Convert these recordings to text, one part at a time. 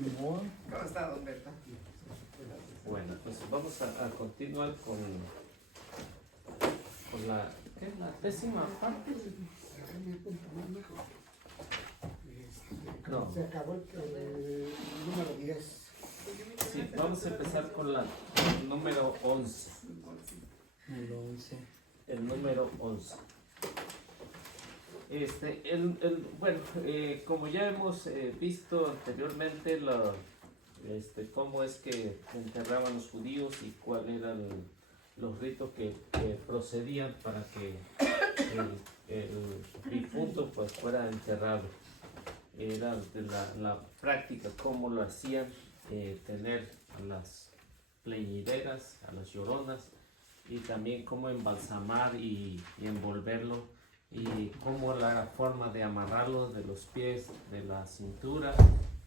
¿Cómo está, don Beto? Bueno, pues vamos a continuar con la, ¿qué es la 10ª parte? No. Se acabó el número 10. Sí, vamos a empezar con la número 11. El 11. El número 11. Bueno, como ya hemos visto anteriormente, cómo es que enterraban los judíos y cuáles eran los ritos que procedían para que el difunto pues fuera enterrado. Era de la práctica, cómo lo hacían, tener a las plañideras, a las lloronas, y también cómo embalsamar y envolverlo, y cómo la forma de amarrarlo de los pies, de la cintura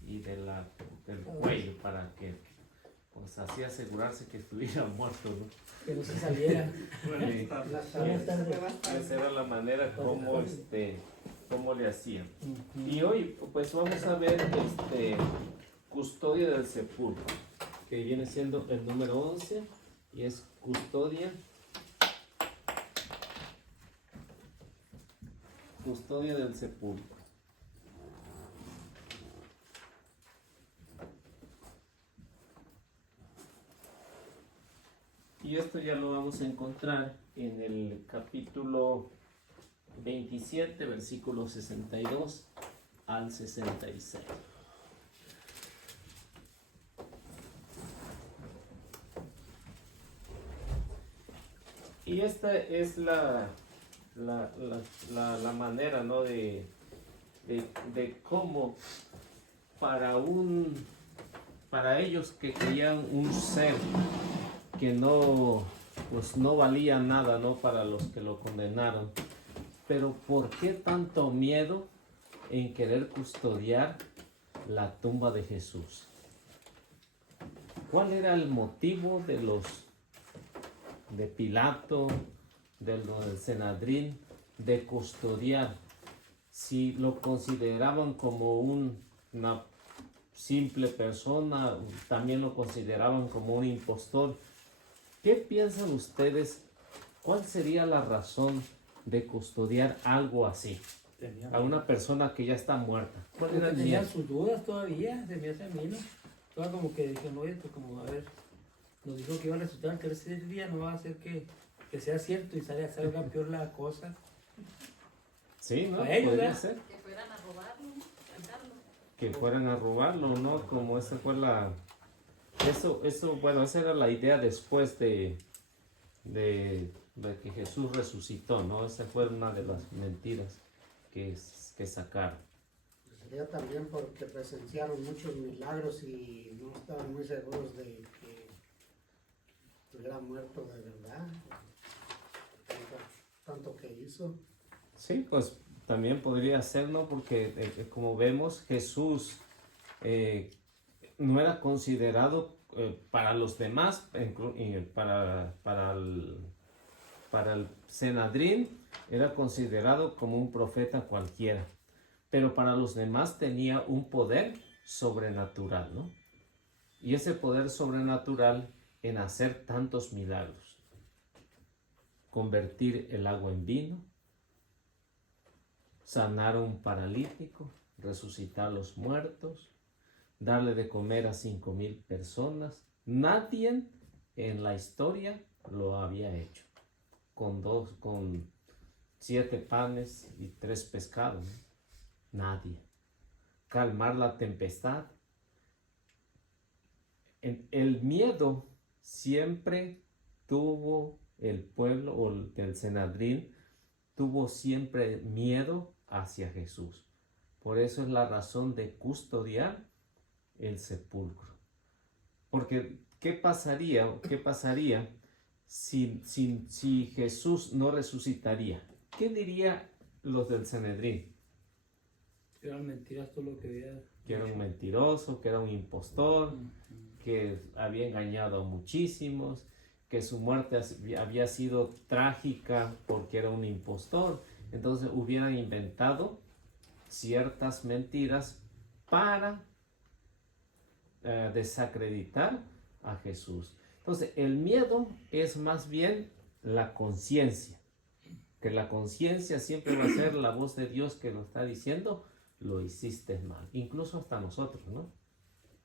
y del cuello, para que pues así asegurarse que estuviera muerto, ¿no? Que no se saliera. Sí. Esa era la manera como le hacían. Y hoy pues vamos a ver custodia del sepulcro, que viene siendo el número 11, y es custodia del sepulcro. Y esto ya lo vamos a encontrar en el capítulo 27, versículos 62 al 66. Y esta es la manera, ¿no? de cómo para ellos que querían un ser que no valía nada, ¿no? Para los que lo condenaron. Pero ¿por qué tanto miedo en querer custodiar la tumba de Jesús? ¿Cuál era el motivo de Pilato, del Sanedrín, de custodiar? Si lo consideraban como una simple persona, también lo consideraban como un impostor. ¿Qué piensan ustedes? ¿Cuál sería la razón de custodiar algo así a una persona que ya está muerta? ¿Cuál era el miedo? Tenían sus dudas todavía, se me hace a mí, ¿no? Toda como que dijeron, oye, pues como, a ver, nos dijo que iba a resultar que ese día no va a hacer que sea cierto y salga peor la cosa. Sí, ¿no? Para ellos, Podría ¿verdad? ser. Que fueran a robarlo, ¿no? Cantarlo. Que fueran a robarlo, ¿no? Como esa fue bueno, esa era la idea después de que Jesús resucitó, ¿no? Esa fue una de las mentiras que sacaron. Sería también porque presenciaron muchos milagros y no estaban muy seguros de que estuviera muerto de verdad. Tanto que hizo. Sí, pues también podría ser, ¿no? Porque como vemos, Jesús no era considerado para los demás, para el Sanedrín, era considerado como un profeta cualquiera, pero para los demás tenía un poder sobrenatural, ¿no? Y ese poder sobrenatural en hacer tantos milagros: convertir el agua en vino, sanar a un paralítico, resucitar a los muertos, darle de comer a 5,000 personas. Nadie en la historia lo había hecho con 7 panes y 3 pescados, ¿no? Nadie. Calmar la tempestad. El miedo siempre tuvo el pueblo, o el Sanedrín tuvo siempre miedo hacia Jesús. Por eso es la razón de custodiar el sepulcro. Porque ¿qué pasaría si Jesús no resucitaría? ¿Qué diría los del Sanedrín? Que eran mentiras todo lo que había. Que era un mentiroso, que era un impostor, que había engañado a muchísimos, que su muerte había sido trágica porque era un impostor. Entonces hubieran inventado ciertas mentiras para desacreditar a Jesús. Entonces, el miedo es más bien la conciencia, que la conciencia siempre va a ser la voz de Dios que lo está diciendo, lo hiciste mal, incluso hasta nosotros, ¿no?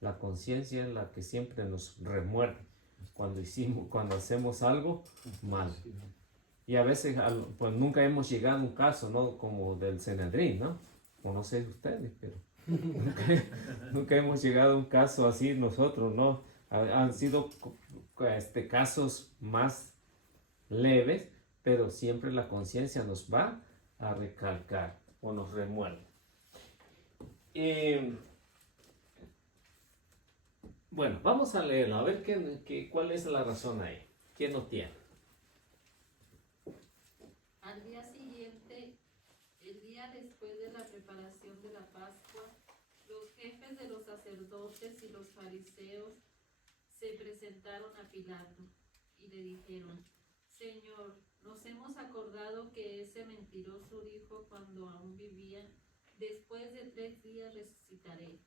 La conciencia es la que siempre nos remuerde cuando hacemos algo mal. Y a veces, pues nunca hemos llegado a un caso, ¿no? Como del Sanedrín, ¿no? O no sé ustedes, pero nunca hemos llegado a un caso así nosotros, ¿no? Han sido casos más leves, pero siempre la conciencia nos va a recalcar o nos remuerde. Bueno, vamos a leerlo, a ver cuál es la razón ahí. ¿Quién lo tiene? Al día siguiente, el día después de la preparación de la Pascua, los jefes de los sacerdotes y los fariseos se presentaron a Pilato y le dijeron: Señor, nos hemos acordado que ese mentiroso dijo cuando aún vivía: después de 3 días resucitaré.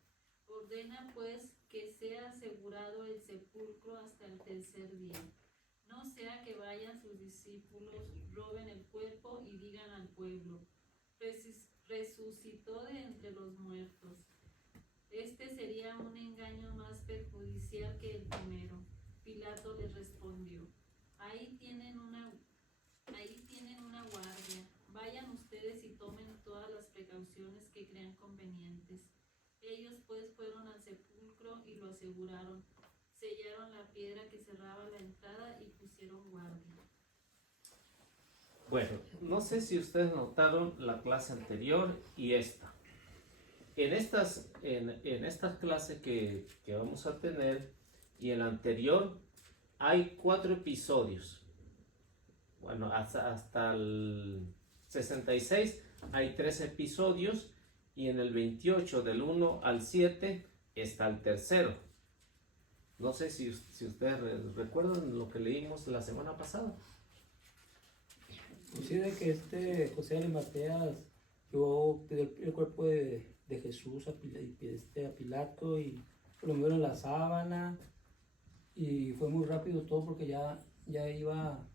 Ordena pues que sea asegurado el sepulcro hasta el 3er día. No sea que vayan sus discípulos, roben el cuerpo y digan al pueblo: resucitó de entre los muertos. Este sería un engaño más perjudicial que el primero. Pilato les respondió: Ahí tienen una guardia. Vayan ustedes y tomen todas las precauciones que crean convenientes. Ellos pues fueron al sepulcro y lo aseguraron. Sellaron la piedra que cerraba la entrada y pusieron guardia. Bueno, no sé si ustedes notaron la clase anterior y esta. En estas clases que vamos a tener y en la anterior hay 4 episodios. Bueno, hasta el 66 hay 3 episodios y en el 28 del 1 al 7 está el tercero. No sé si ustedes recuerdan lo que leímos la semana pasada. Pues sí, de que José Arimateas pidió el cuerpo de Jesús a Pilato y lo movieron en la sábana y fue muy rápido todo porque ya iba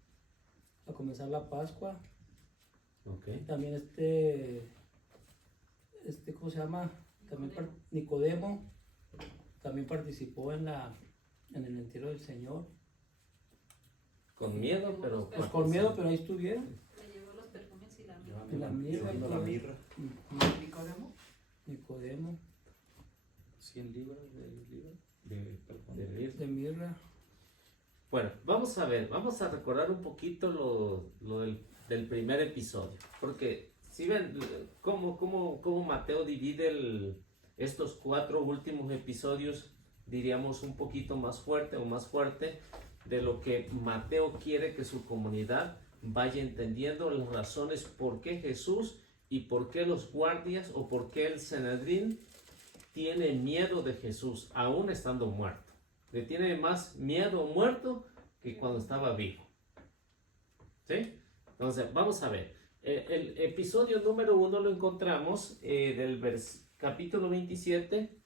a comenzar la Pascua. Okay. También ¿cómo se llama? También Nicodemo también participó en el entierro del Señor. Con miedo, pero... Pues con miedo, pero ahí estuvieron. Le llevó los perfumes y la Y la mirra. Llevando la mirra. Nicodemo. Nicodemo, 100 libras de mirra. Bueno, vamos a recordar un poquito lo del primer episodio, porque si ven cómo Mateo divide estos 4 últimos episodios, diríamos un poquito más fuerte de lo que Mateo quiere que su comunidad vaya entendiendo las razones por qué Jesús y por qué los guardias o por qué el Sanedrín tiene miedo de Jesús aún estando muerto. Le tiene más miedo muerto que cuando estaba vivo. ¿Sí? Entonces, vamos a ver. El episodio número 1 lo encontramos del capítulo 27,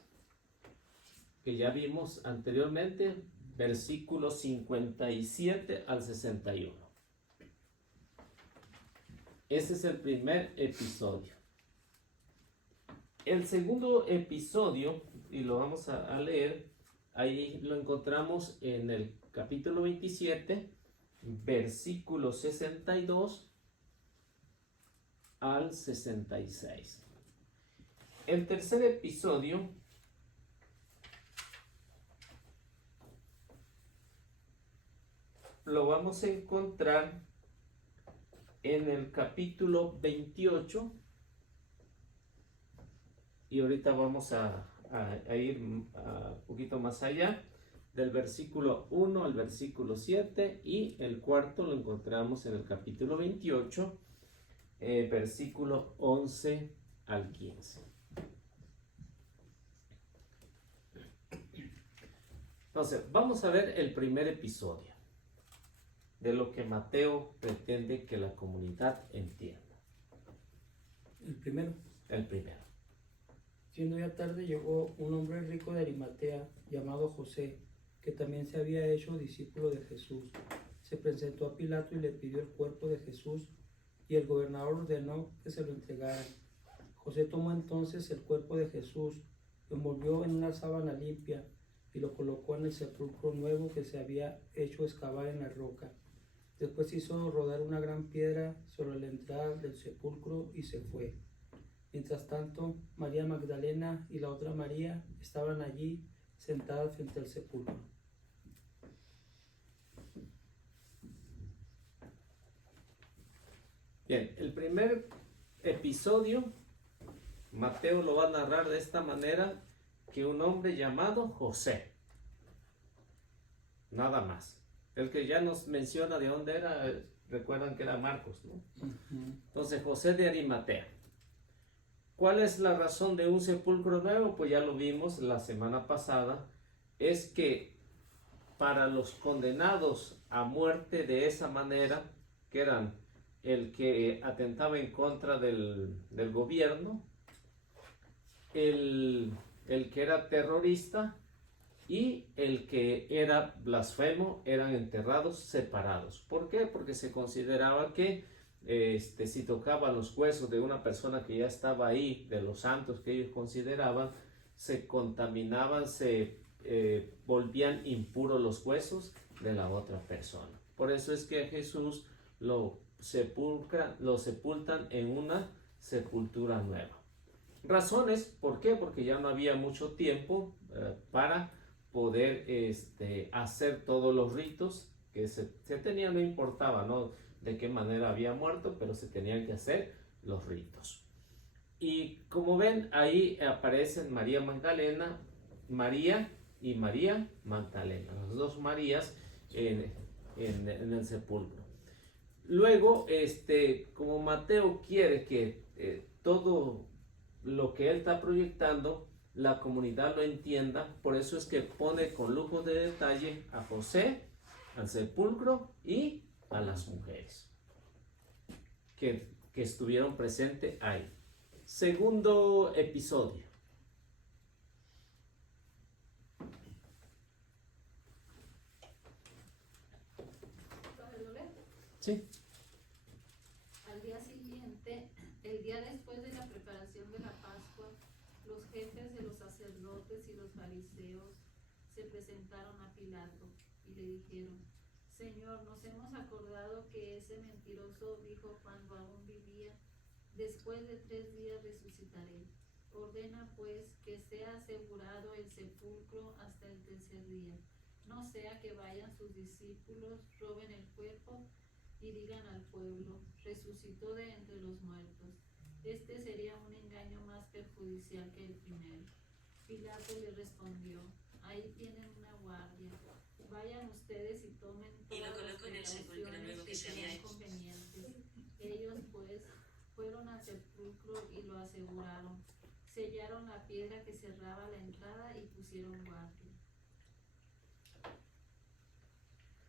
que ya vimos anteriormente, versículos 57 al 61. Ese es el primer episodio. El segundo episodio, y lo vamos a leer, ahí lo encontramos en el capítulo 27, versículo 62 al 66. El tercer episodio lo vamos a encontrar en el capítulo 28 y ahorita vamos a ir un poquito más allá, del versículo 1 al versículo 7, y el cuarto lo encontramos en el capítulo 28, versículo 11 al 15. Entonces, vamos a ver el primer episodio de lo que Mateo pretende que la comunidad entienda. El primero. El primero. Siendo ya tarde, llegó un hombre rico de Arimatea, llamado José, que también se había hecho discípulo de Jesús. Se presentó a Pilato y le pidió el cuerpo de Jesús, y el gobernador ordenó que se lo entregaran. José tomó entonces el cuerpo de Jesús, lo envolvió en una sábana limpia y lo colocó en el sepulcro nuevo que se había hecho excavar en la roca. Después hizo rodar una gran piedra sobre la entrada del sepulcro y se fue. Mientras tanto, María Magdalena y la otra María estaban allí sentadas frente al sepulcro. Bien, el primer episodio, Mateo lo va a narrar de esta manera, que un hombre llamado José, nada más. El que ya nos menciona de dónde era, recuerdan que era Marcos, ¿no? Entonces, José de Arimatea. ¿Cuál es la razón de un sepulcro nuevo? Pues ya lo vimos la semana pasada, es que para los condenados a muerte de esa manera, que eran el que atentaba en contra del gobierno, el que era terrorista y el que era blasfemo, eran enterrados separados. ¿Por qué? Porque se consideraba que si tocaban los huesos de una persona que ya estaba ahí, de los santos que ellos consideraban, se contaminaban, se volvían impuros los huesos de la otra persona. Por eso es que Jesús lo sepultan en una sepultura nueva. Razones, ¿por qué? Porque ya no había mucho tiempo para poder hacer todos los ritos que se tenían, no importaba, ¿no?, de qué manera había muerto, pero se tenían que hacer los ritos. Y como ven, ahí aparecen María Magdalena, María y María Magdalena, las dos Marías en el sepulcro. Luego, como Mateo quiere que todo lo que él está proyectando, la comunidad lo entienda, por eso es que pone con lujo de detalle a José, al sepulcro y a las mujeres que estuvieron presentes ahí. Segundo episodio. Sí. Al día siguiente, el día después de la preparación de la Pascua, los jefes de los sacerdotes y los fariseos se presentaron a Pilato y le dijeron: Señor, nos hemos acordado que ese mentiroso dijo cuando aún vivía: después de 3 días resucitaré. Ordena pues que sea asegurado el sepulcro hasta el 3er día. No sea que vayan sus discípulos, roben el cuerpo y digan al pueblo: resucitó de entre los muertos. Este sería un engaño más perjudicial que el primero. Pilato le respondió: ahí tienen una guardia. Vayan ustedes y tomen todas las precauciones que sean convenientes. Ellos pues fueron al sepulcro y lo aseguraron. Sellaron la piedra que cerraba la entrada y pusieron guardia.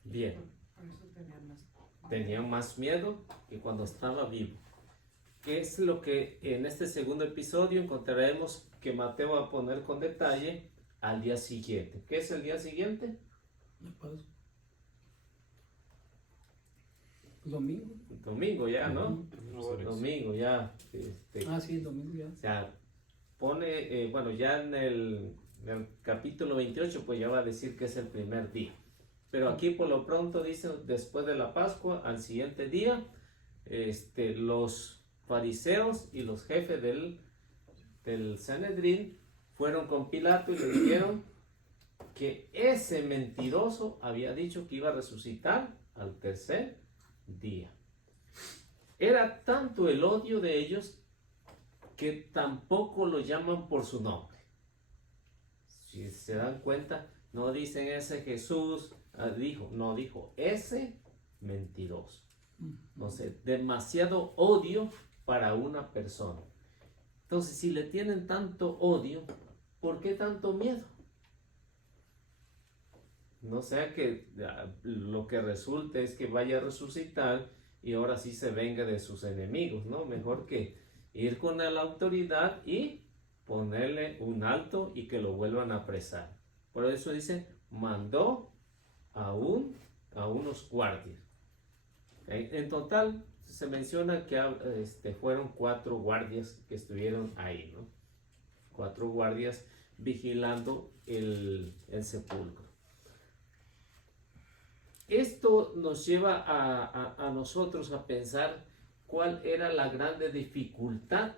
Bien. Tenían más miedo que cuando estaba vivo. ¿Qué es lo que en este segundo episodio encontraremos que Mateo va a poner con detalle al día siguiente? ¿Qué es el día siguiente? Domingo. Domingo ya, ¿no? Domingo ya. Sí, el domingo ya. O sea, pone, ya en el capítulo 28, pues ya va a decir que es el primer día. Pero aquí por lo pronto dice, después de la Pascua, al siguiente día, los fariseos y los jefes del Sanedrín fueron con Pilato y le dijeron que ese mentiroso había dicho que iba a resucitar al 3er día. Era tanto el odio de ellos que tampoco lo llaman por su nombre. Si se dan cuenta, no dicen ese Jesús dijo ese mentiroso. Entonces, demasiado odio para una persona. Entonces, si le tienen tanto odio, ¿por qué tanto miedo? No sea que lo que resulte es que vaya a resucitar y ahora sí se venga de sus enemigos, ¿no? Mejor que ir con la autoridad y ponerle un alto y que lo vuelvan a apresar. Por eso dice, mandó a unos guardias. En total se menciona que fueron 4 guardias que estuvieron ahí, ¿no? 4 guardias vigilando el sepulcro. Esto nos lleva a nosotros a pensar cuál era la grande dificultad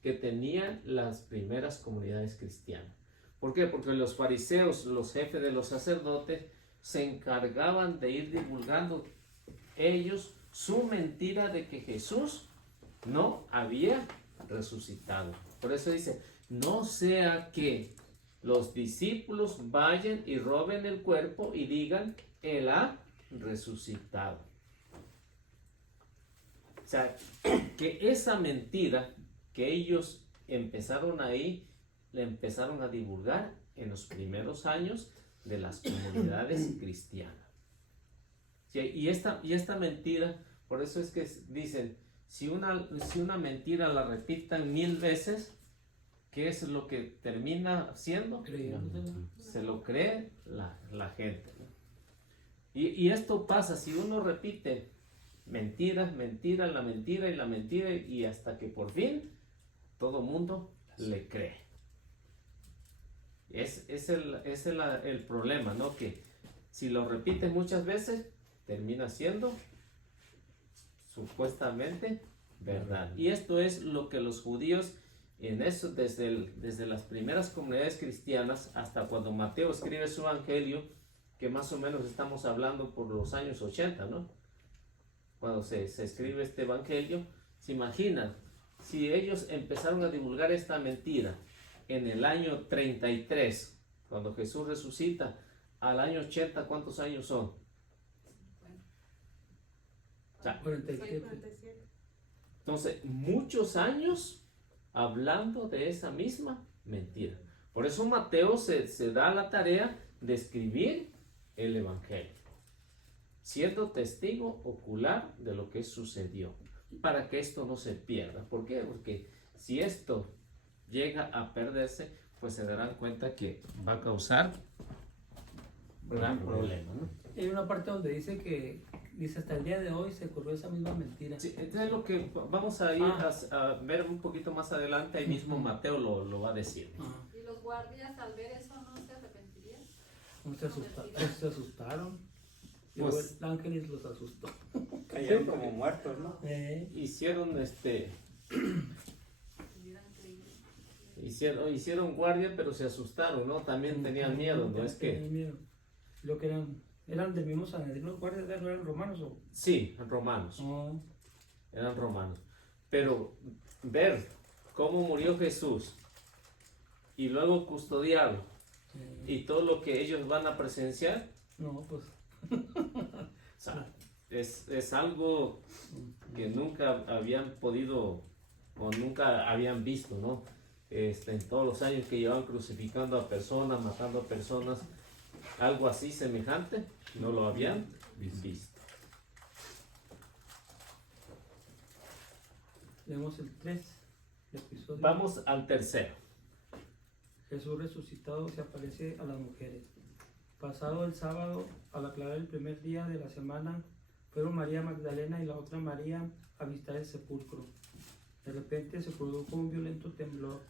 que tenían las primeras comunidades cristianas. ¿Por qué? Porque los fariseos, los jefes de los sacerdotes, se encargaban de ir divulgando ellos su mentira de que Jesús no había resucitado. Por eso dice, no sea que los discípulos vayan y roben el cuerpo y digan, Él ha resucitado. O sea, que esa mentira que ellos empezaron ahí, la empezaron a divulgar en los primeros años de las comunidades cristianas. Sí, y esta mentira, por eso es que dicen, si una mentira la repitan 1000 veces, ¿qué es lo que termina siendo? Se lo cree la gente, ¿no? Y esto pasa, si uno repite mentiras, mentiras, la mentira y la mentira, y hasta que por fin todo mundo le cree. Es el problema, ¿no? Que si lo repites muchas veces, termina siendo supuestamente verdad. Y esto es lo que los judíos, en eso, desde las primeras comunidades cristianas hasta cuando Mateo escribe su evangelio, que más o menos estamos hablando por los años 80, ¿no? Cuando se escribe este evangelio, se imaginan, si ellos empezaron a divulgar esta mentira en el año 33, cuando Jesús resucita, al año 80, ¿cuántos años son? O sea, 47. entonces, muchos años hablando de esa misma mentira. Por eso Mateo se da la tarea de escribir el evangelio, siendo testigo ocular de lo que sucedió, para que esto no se pierda. ¿Por qué? Porque si esto llega a perderse, pues se darán cuenta que va a causar gran problema, ¿no? Hay una parte donde dice hasta el día de hoy se corrió esa misma mentira. Sí, entonces lo que vamos a ir a ver un poquito más adelante, ahí mismo Mateo lo va a decir. ¿Y los guardias al ver eso no se arrepentirían? No se asustaron. Y Pues- el ángel los asustó. Cayeron como muertos, ¿no? Hicieron Hubieran creído. hicieron guardia, pero se asustaron, ¿no? También tenían miedo, ¿no? Es que Tenían miedo. Lo que eran del mismo Sanedrín, los guardias no eran romanos o sí, romanos, no. eran romanos. Pero ver cómo murió Jesús y luego custodiarlo y todo lo que ellos van a presenciar, No, pues o sea, es algo que nunca habían podido o nunca habían visto, ¿no? En todos los años que llevan crucificando a personas, matando a personas, algo así semejante, no lo habían visto. leemos el 3, el episodio. Vamos al tercero. Jesús resucitado se aparece a las mujeres. Pasado el sábado, al aclarar el primer día de la semana, fueron María Magdalena y la otra María a visitar el sepulcro. De repente se produjo un violento temblor.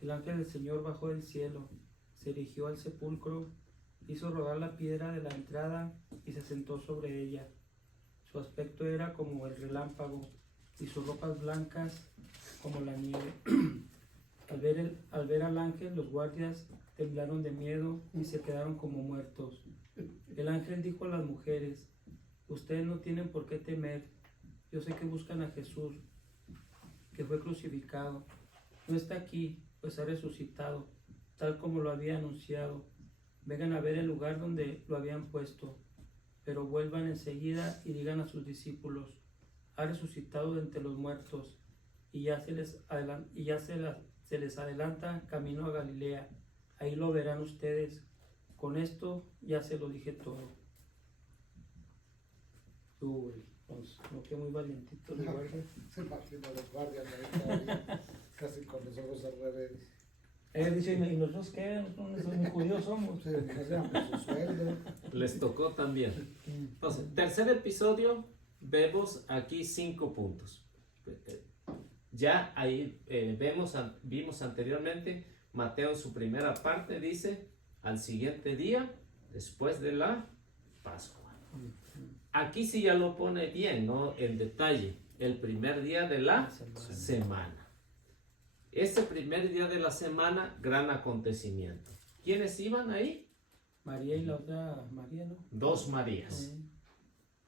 El ángel del Señor bajó del cielo, se dirigió al sepulcro, hizo rodar la piedra de la entrada y se sentó sobre ella. Su aspecto era como el relámpago y sus ropas blancas como la nieve. Al ver al ángel, los guardias temblaron de miedo y se quedaron como muertos. El ángel dijo a las mujeres: ustedes no tienen por qué temer. Yo sé que buscan a Jesús, que fue crucificado. No está aquí, pues ha resucitado, tal como lo había anunciado. Vengan a ver el lugar donde lo habían puesto, pero vuelvan enseguida y digan a sus discípulos: ha resucitado de entre los muertos, y ya se les adelanta camino a Galilea. Ahí lo verán ustedes. Con esto ya se lo dije todo. Uy, pues, no quedé muy valientito los guardias. Se imagina los guardias ahí todavía, casi con los ojos al revés. Él dice, ¿y nosotros qué? Nosotros ni judíos somos. Sí, gracias por su sueldo. Les tocó también. Entonces, tercer episodio, vemos aquí 5 puntos. Ya ahí vimos anteriormente, Mateo en su primera parte dice, al siguiente día, después de la Pascua. Aquí sí ya lo pone bien, ¿no? En detalle, el primer día de la semana. Ese primer día de la semana, gran acontecimiento. ¿Quiénes iban ahí? María y la otra María, ¿no? 2 Marías.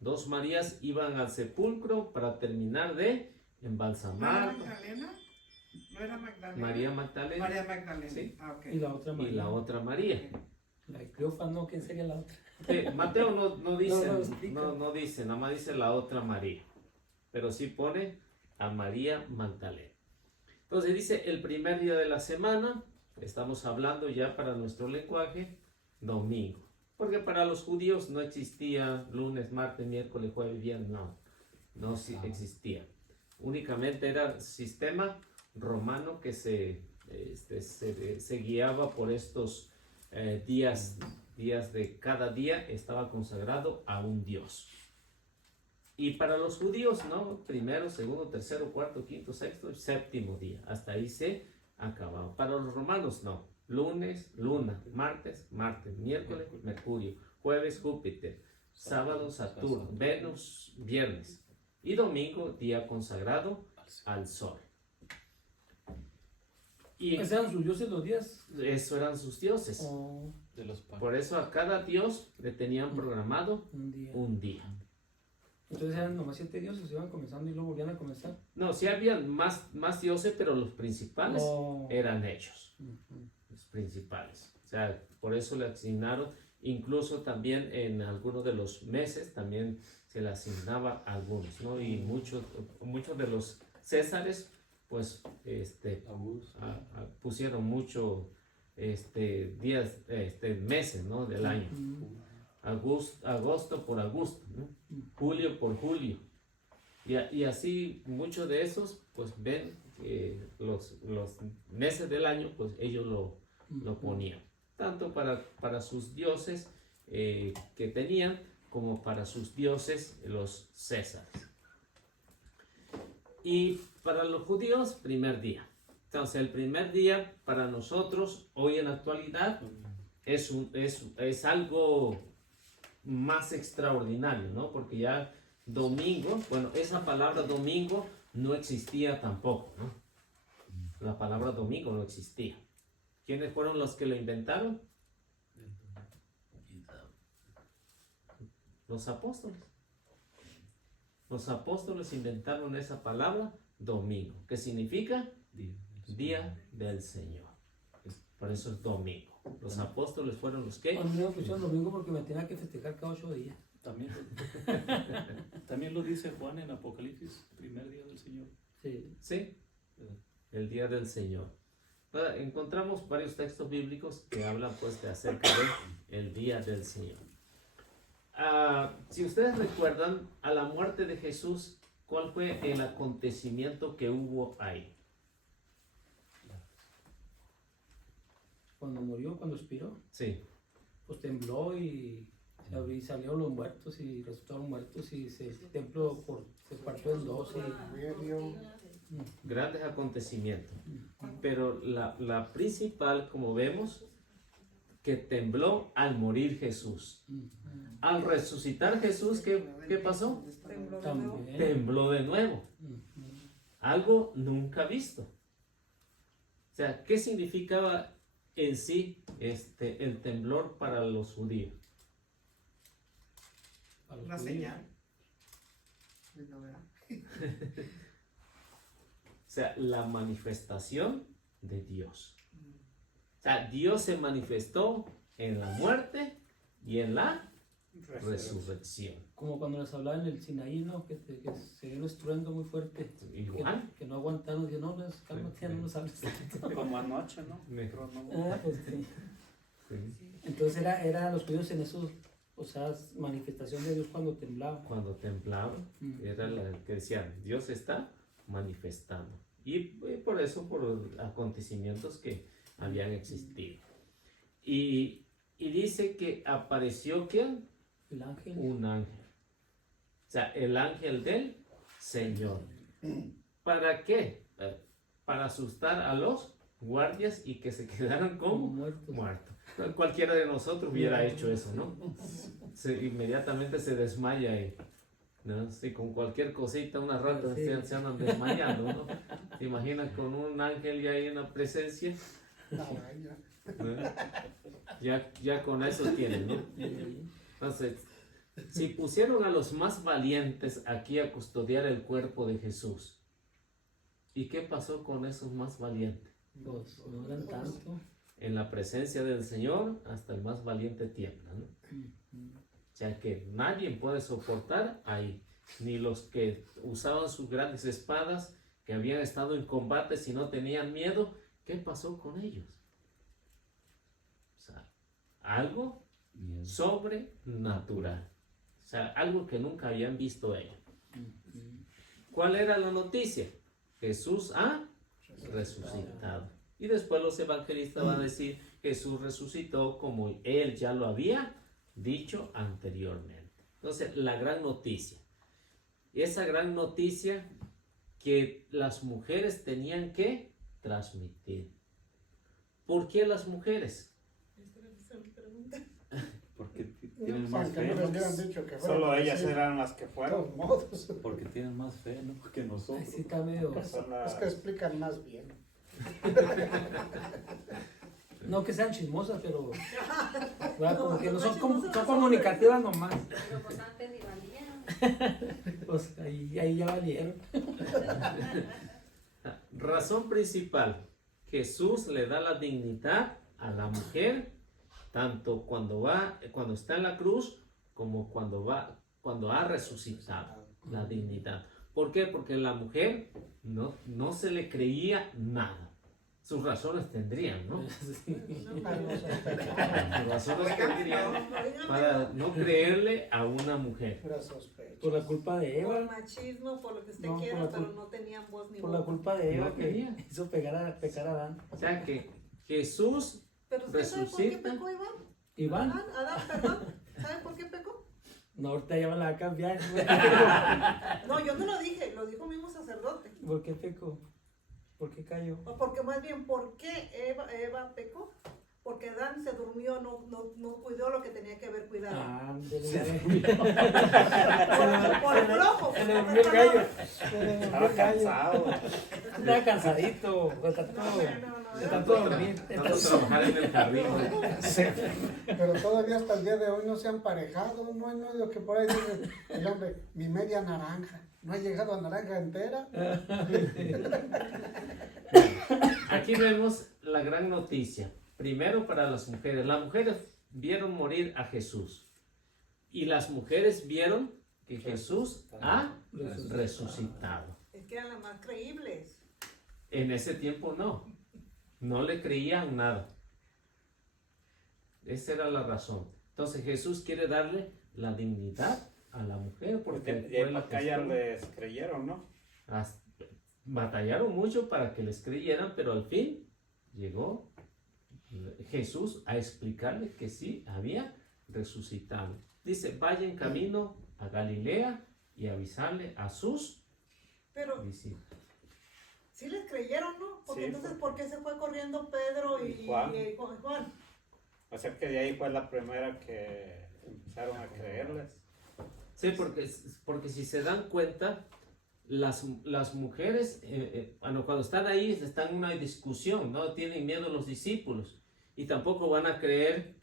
2 Marías iban al sepulcro para terminar de embalsamar. Magdalena? ¿No era Magdalena? María Magdalena María Magdalena. Sí. Ah, ok. Y la otra y María. la otra María. La de Cleofas, ¿no? ¿Quién sería la otra? Mateo no dice, No lo explica. no dice, nada más dice la otra María. Pero sí pone a María Magdalena. Entonces dice el primer día de la semana, estamos hablando ya para nuestro lenguaje, domingo. Porque para los judíos no existía lunes, martes, miércoles, jueves, viernes, no existía. Únicamente era sistema romano que se guiaba por estos días de cada día estaba consagrado a un dios. Y para los judíos, ¿no? Primero, segundo, tercero, cuarto, quinto, sexto, séptimo día. Hasta ahí se acababa. Para los romanos, no. Lunes, luna. Martes, miércoles, Mercurio. Jueves, Júpiter. Sábado, Saturno. Venus, viernes. Y domingo, día consagrado al sol. Y Pues eran sus dioses los días. eso eran sus dioses. O De los panes. Por eso a cada dios le tenían programado un día. un día. Entonces eran nomás 7 dioses, iban comenzando y luego volvían a comenzar. No, sí había más dioses, pero los principales Oh. eran ellos. Ujú. Los principales. O sea, por eso le asignaron, incluso también en algunos de los meses también se le asignaba a algunos, ¿no? Y muchos de los césares, pues, pusieron mucho días, meses, ¿no? Del año. Ujú. Agosto por Augusto, ¿no? Julio por Julio. Y así muchos de esos, pues ven los meses del año, pues ellos lo ponían. Tanto para sus dioses que tenían, como para sus dioses, los césares. Y para los judíos, primer día. Entonces, el primer día para nosotros, hoy en la actualidad, es algo más extraordinario, ¿no? Porque ya domingo, bueno, esa palabra domingo no existía tampoco, ¿no? La palabra domingo no existía. ¿Quiénes fueron los que lo inventaron? Los apóstoles. Los apóstoles inventaron esa palabra domingo, que significa día del Señor. Por eso es domingo. Los apóstoles fueron los que... A mí me pusieron domingo porque me tenía que festejar cada 8 días. También lo dice Juan en Apocalipsis, primer día del Señor. Sí. Sí, el día del Señor. Ahora, encontramos varios textos bíblicos que hablan pues de acerca del día del Señor. Si ustedes recuerdan, a la muerte de Jesús, ¿cuál fue el acontecimiento que hubo ahí? Cuando murió, cuando expiró, Sí, pues tembló y salieron los muertos y resultaron muertos y el templo se partió en dos. Medio. grandes acontecimientos. Pero la principal, como vemos, que tembló al morir Jesús. Al resucitar Jesús, ¿qué pasó? También. Tembló de nuevo. Algo nunca visto. O sea, ¿qué significaba en sí el temblor para los judíos? Para los Una judíos. señal. O sea, la manifestación de Dios. O sea, Dios se manifestó en la muerte y en la resurrección. Como cuando les hablaba en el Sinaí, ¿no? Que se dio un estruendo muy fuerte. Igual. Que no aguantaron. Dije, no, cálmate, ya no nos hables. Como anoche, ¿no? Pues sí. Sí. Entonces era los judíos en esos, o sea, manifestación de Dios cuando temblaba. Cuando temblaba, era la que decían, Dios está manifestando. Y por eso, por los acontecimientos que habían existido. Y dice que apareció ¿quién? El ángel. Un ángel. O sea, el ángel del Señor. ¿Para qué? Para asustar a los guardias y que se quedaran como muertos. muertos. Cualquiera de nosotros hubiera hecho eso, ¿no? Inmediatamente se desmaya y, ¿no? Sí, con cualquier cosita, una rata Sí. se andan desmayando, ¿no? ¿Te imaginas con un ángel y ahí en la presencia? Araña. ¿No? Ya con eso tienen, ¿no? Sí. Entonces, si pusieron a los más valientes aquí a custodiar el cuerpo de Jesús, ¿y qué pasó con esos más valientes? Pues no eran tanto. En la presencia del Señor, hasta el más valiente tiembla, ¿no? O sea que nadie puede soportar ahí, ni los que usaban sus grandes espadas, que habían estado en combate si no tenían miedo. ¿Qué pasó con ellos? O sea, algo sobrenatural. O sea, algo que nunca habían visto ellos. ¿Cuál era la noticia? Jesús ha resucitado. Y después los evangelistas van a decir, Jesús resucitó como él ya lo había dicho anteriormente. Entonces, la gran noticia. Esa gran noticia que las mujeres tenían que transmitir. ¿Por qué las mujeres? Porque tienen más Aunque fe. no les ¿no? hubieran dicho que fuera Solo por ellas decir, eran las que de fueron. todos modos. Porque tienen más fe, ¿no? Que Ay, nosotros. sí, está medio. Son las- Es que explican más bien. No que sean chismosas, pero. ¿verdad? No, Como que no no son, chismosas, son no comunicativas nomás. Pero pues antes ni valían. Pues ahí ya valieron. Razón principal. Jesús le da la dignidad a la mujer, tanto cuando está en la cruz, como cuando ha resucitado. La dignidad. ¿Por qué? Porque la mujer no se le creía nada. Sus razones tendrían, ¿no? Sí. Sus razones tendrían para no creerle a una mujer. Pura sospecha. Por la culpa de Por Eva. machismo, por lo que usted No, por quiera, la pero cul- no tenían voz ni Por la voz. culpa de Eva No que quería. hizo pecar a Adán. O sea que Jesús Pero usted sabe por qué resucita. pecó Iván. Iván. Adán, perdón. ¿Sabe por qué pecó? No, ahorita ya me la va a cambiar. No, yo no lo dije, lo dijo mismo sacerdote. ¿Por qué pecó? ¿Por qué cayó? O porque más bien, ¿por qué Eva pecó? Porque Adán se durmió, no cuidó lo que tenía que haber cuidado. Ándele. Por flojo. Se le durmió el gallo. Estaba cansado. Estaba cansadito. De tanto dormir. Tanto trabajar en el jardín. Pero todavía hasta el día de hoy no se han parejado. No hay nadie que por ahí dice el hombre, mi media naranja. No ha llegado a naranja entera. Aquí vemos la gran noticia. Primero para las mujeres. Las mujeres vieron morir a Jesús. Y las mujeres vieron que Jesús ha resucitado. Es que eran las más creíbles. En ese tiempo no. No le creían nada. Esa era la razón. Entonces Jesús quiere darle la dignidad a la mujer porque Porque fue de la que acá ya estuvo. les creyeron, ¿no? Batallaron mucho para que les creyeran, pero al fin llegó Jesús a explicarle que sí había resucitado. Dice, vaya en camino a Galilea y avisarle a sus Pero discípulos. sí les creyeron, ¿no? Porque Sí, entonces, porque- ¿por qué se fue corriendo Pedro Y Juan. y Juan? O sea que de ahí fue la primera que empezaron a creerles. Sí, porque si se dan cuenta, las mujeres, cuando están ahí, están en una discusión, no tienen miedo los discípulos y tampoco van a creer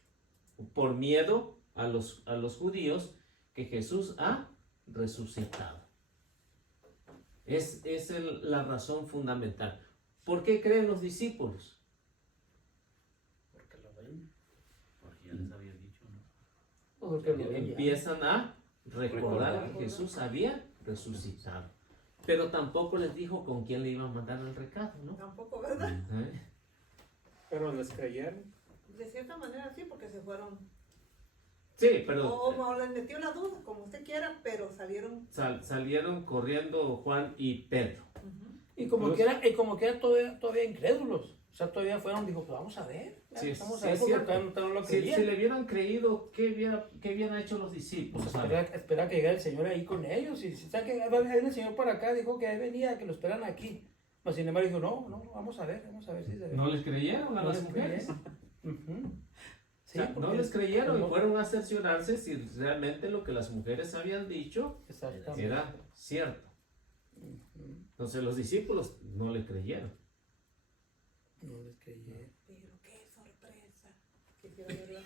por miedo a los judíos que Jesús ha resucitado. Es la razón fundamental. ¿Por qué creen los discípulos? Porque lo ven. Porque ya les había dicho, ¿no? Porque lo ven ya. Empiezan a recordar que Jesús había resucitado. Pero tampoco les dijo con quién le iba a mandar el recado, ¿no? Tampoco, ¿verdad? ¿Eh? Pero les creyeron. De cierta manera sí, porque se fueron. Sí, pero O les metió la duda, como usted quiera, pero salieron. salieron corriendo Juan y Pedro. Ujú. Y como que eran todavía incrédulos. sea, todavía fueron, dijo, pues vamos a ver. Sí, vamos sí, a ver, es porque cierto. todavía no lo Si creían. le hubieran creído, ¿qué hubieran hecho los discípulos? Pues espera que llegue el Señor ahí con ellos. Y si sabe que viene el Señor para acá, dijo que ahí venía, que lo esperan aquí. Mas sin embargo dijo, no, vamos a ver si se ve. No les creyeron a No las les mujeres. creyeron. Ujú. Sí, O sea, no porque les creyeron no- y fueron a cerciorarse si realmente lo que las mujeres habían dicho Exactamente. era cierto. Ujú. Entonces los discípulos no le creyeron. No les creyeron. Pero qué sorpresa. Quisiera verla.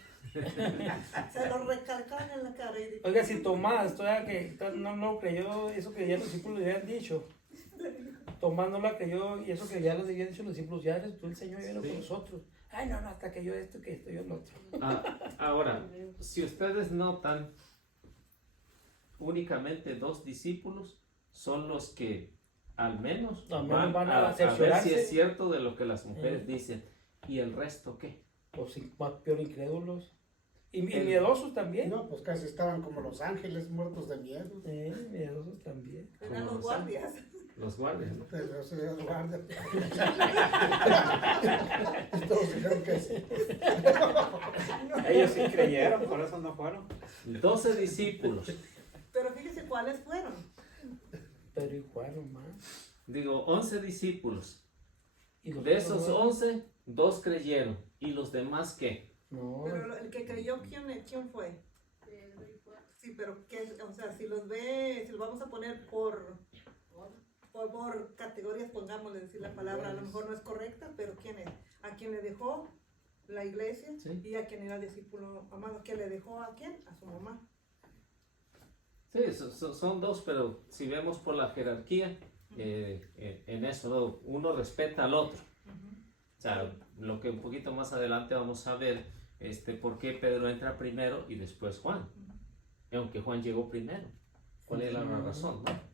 Se lo recalcaron en la cara y dijo, Oiga, si Tomás todavía que no creyó eso que ya los discípulos le habían dicho. Tomás no la creyó y eso que ya les habían dicho los discípulos, ya eres tú el Señor y viene Sí. con nosotros. Ay, no, hasta que yo esto, que esto, yo lo otro. Ahora, si ustedes notan, únicamente 2 discípulos son los que al menos Al menos van a ver si cerciorarse. es cierto de lo que las mujeres dicen. ¿Y el resto qué? Pues sí, más peor incrédulos. Y El- miedosos también. No, pues casi estaban como los ángeles muertos de miedo. Miedosos también. eran Como los los guardias. Los guardias, ¿no? Pero se guarda. Y todos dijeron que sí. Ellos sí creyeron, por eso no fueron. 12 discípulos. Pero fíjese cuáles fueron. Pero igual nomás. Digo, 11 discípulos. Y los De otros esos no. 11, 2 creyeron. ¿Y los demás qué? No, Pero el que creyó, ¿quién fue? Pedro y Juan. Sí, pero ¿qué? O sea, si los ve, si los vamos a poner por categorías, pongámosle decir la palabra, a lo mejor no es correcta, pero ¿quién es? ¿A quién le dejó la iglesia? Sí. Y a quién era el discípulo amado. ¿Quién le dejó a quién? A su mamá. Sí, son 2, pero si vemos por la jerarquía, en eso uno respeta al otro. O sea, lo que un poquito más adelante vamos a ver, por qué Pedro entra primero y después Juan. Aunque Juan llegó primero. ¿Cuál es la razón? ¿No?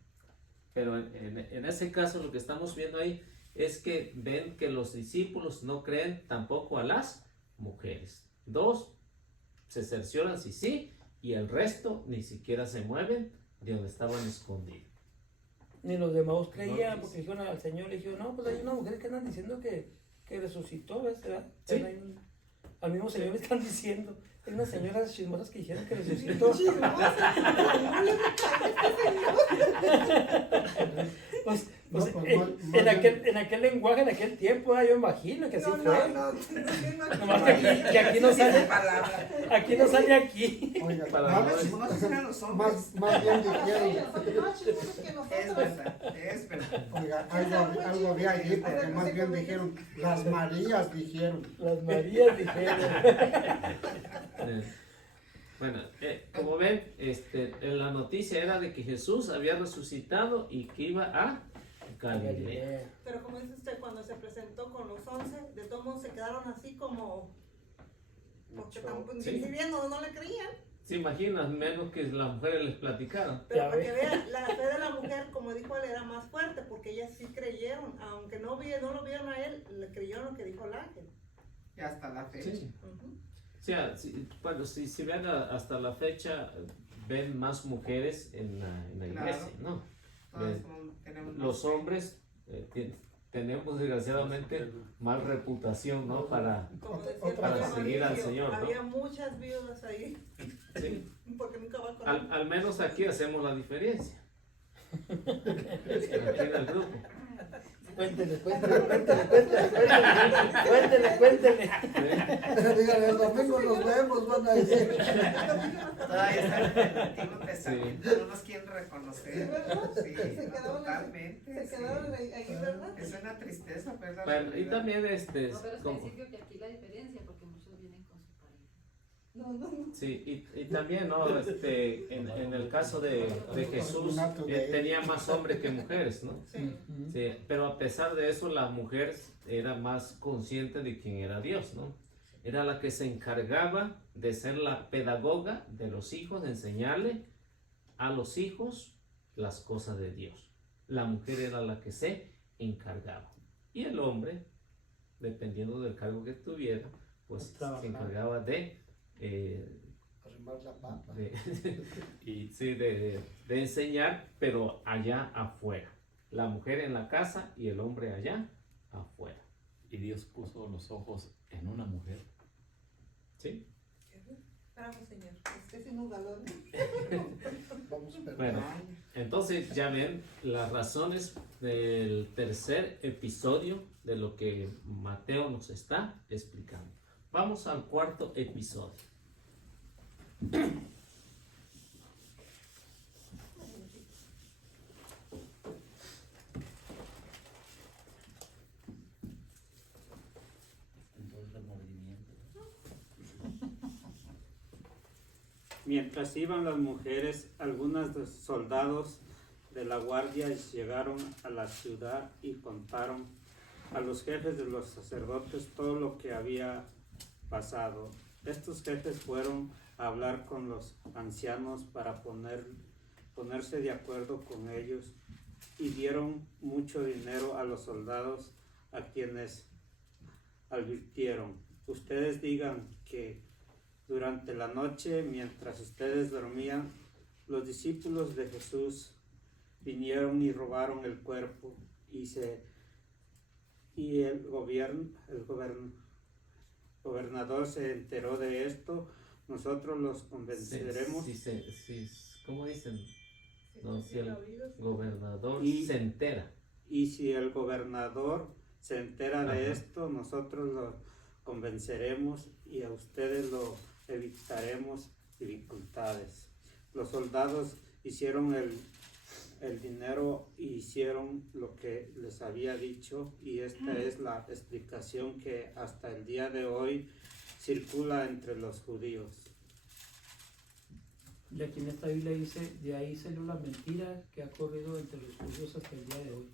Pero en ese caso lo que estamos viendo ahí es que ven que los discípulos no creen tampoco a las mujeres. 2 se cercioran si sí, y el resto ni siquiera se mueven de donde estaban escondidos. ni los demás creían, No, porque dijeron al Señor, le dijeron, no, pues hay una mujer que andan diciendo que resucitó, ¿verdad? Sí. Al mismo Señor le están diciendo, hay unas señoras chismosas que dijeron que resucitó. Pues, No, pues, pues, más en aquel lenguaje, en aquel tiempo, yo imagino que así No, fue. no, Nomás que aquí no sale, palabra. aquí no sale aquí. Oiga, Para No, más, los chismosos eran los hombres. más bien dijeron, Es verdad, es verdad. oiga, algo había allí, porque más bien dijeron, las Marías dijeron. Las Marías dijeron. Bueno, como ven, en la noticia era de que Jesús había resucitado y que iba a Galilea. Pero como dice usted, cuando se presentó con los 11, de todos modos se quedaron así como... Porque tampoco, Sí. si bien no le creían. ¿Se imaginan? Menos que las mujeres les platicaran. Pero Ya para ve. que vean, la fe de la mujer, como dijo él, era más fuerte, porque ellas sí creyeron. Aunque no lo vieron a él, le creyeron lo que dijo el ángel. Y hasta la fecha. Sí. Ujú. O sea, si ven hasta la fecha, ven más mujeres en la iglesia, ¿no? Todos Eh, tenemos Los más fe. hombres tenemos desgraciadamente mal reputación, ¿no? Para Como decía el Para padre seguir al Mauricio, Señor, ¿no? había muchas viudas ahí, sí, porque nunca va con al menos aquí hacemos la diferencia. Aquí en el grupo. Cuéntele. Digan, el domingo nos vemos, van a decir. Todavía está en el antiguo testamento, Sí. no nos quieren reconocer. ¿Verdad? Sí, Se no, quedaron totalmente. Se quedaron ahí, ¿verdad? Es una tristeza, pero es la Bueno, y realidad. también No, pero es como- principio que aquí la diferencia, porque muchos vienen con su pareja. No. sí, y también, ¿no? En el caso de Jesús, tenía más hombres que mujeres, ¿no? Sí. Sí, pero a pesar de eso, la mujer era más consciente de quién era Dios, ¿no? Era la que se encargaba de ser la pedagoga de los hijos, de enseñarle a los hijos las cosas de Dios. La mujer era la que se encargaba. Y el hombre, dependiendo del cargo que tuviera, pues Trabajar. se encargaba de Arrimar la papa. sí, de enseñar, pero allá afuera. La mujer en la casa y el hombre allá afuera. y Dios puso los ojos en una mujer. ¿Sí? Bravo, señor. Usted sin un galón. Vamos a perder. Bueno, entonces ya ven las razones del tercer episodio de lo que Mateo nos está explicando. Vamos al cuarto episodio. Entonces el movimiento. Mientras iban las mujeres, algunos de los soldados de la guardia llegaron a la ciudad y contaron a los jefes de los sacerdotes todo lo que había pasado. Estos jefes fueron a hablar con los ancianos para ponerse de acuerdo con ellos y dieron mucho dinero a los soldados a quienes advirtieron: ustedes digan que durante la noche, mientras ustedes dormían, los discípulos de Jesús vinieron y robaron el cuerpo y el gobernador se enteró de esto. Nosotros los convenceremos ¿Cómo dicen? No, si Sí, el oídos. gobernador Y- se entera. y si el gobernador se entera de Ajá. esto, nosotros lo convenceremos y a ustedes lo evitaremos dificultades. Los soldados hicieron el dinero y hicieron lo que les había dicho, y esta es la explicación que hasta el día de hoy circula entre los judíos. Y aquí en esta Biblia dice, de ahí salió la mentira que ha corrido entre los judíos hasta el día de hoy.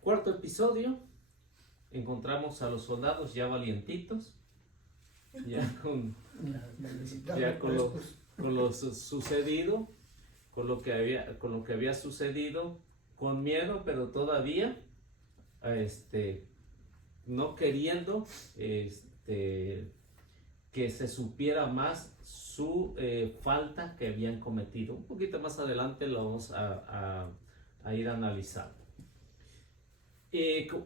Cuarto episodio, encontramos a los soldados ya valientitos, ya con lo sucedido, con lo que había sucedido, con miedo, pero todavía no queriendo que se supiera más su falta que habían cometido. Un poquito más adelante lo vamos a ir analizando.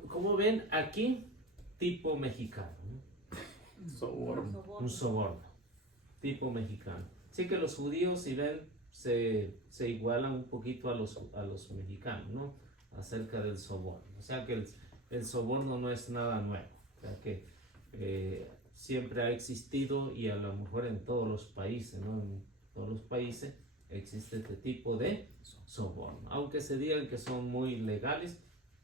Como ven aquí, tipo mexicano, ¿no? Soborno. Un soborno, tipo mexicano. Sí que los judíos, si ven, se igualan un poquito a los mexicanos, ¿no? Acerca del soborno. O sea que el soborno no es nada nuevo. O sea que siempre ha existido, y a lo mejor en todos los países, ¿no? En todos los países existe este tipo de soborno. Aunque se digan que son muy legales,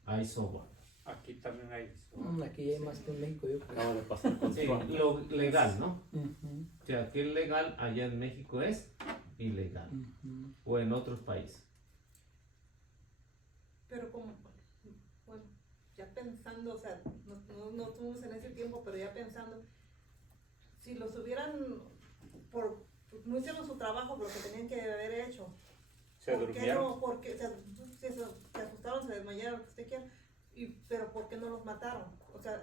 hay soborno. Aquí también hay. Aquí hay más que en México, yo creo. Acaba de pasar con Sí, Trump. lo legal, ¿no? Ujú, O sea, aquí es legal, allá en México es ilegal. ujú. O en otros países. Pero como, bueno, ya pensando, o sea, no estuvimos en ese tiempo, pero ya pensando, si los hubieran, no hicieron su trabajo por lo que tenían que haber hecho, Se ¿por qué durmieron. no? Porque se asustaron, se desmayaron, lo que usted quiera, pero ¿por qué no los mataron? O sea,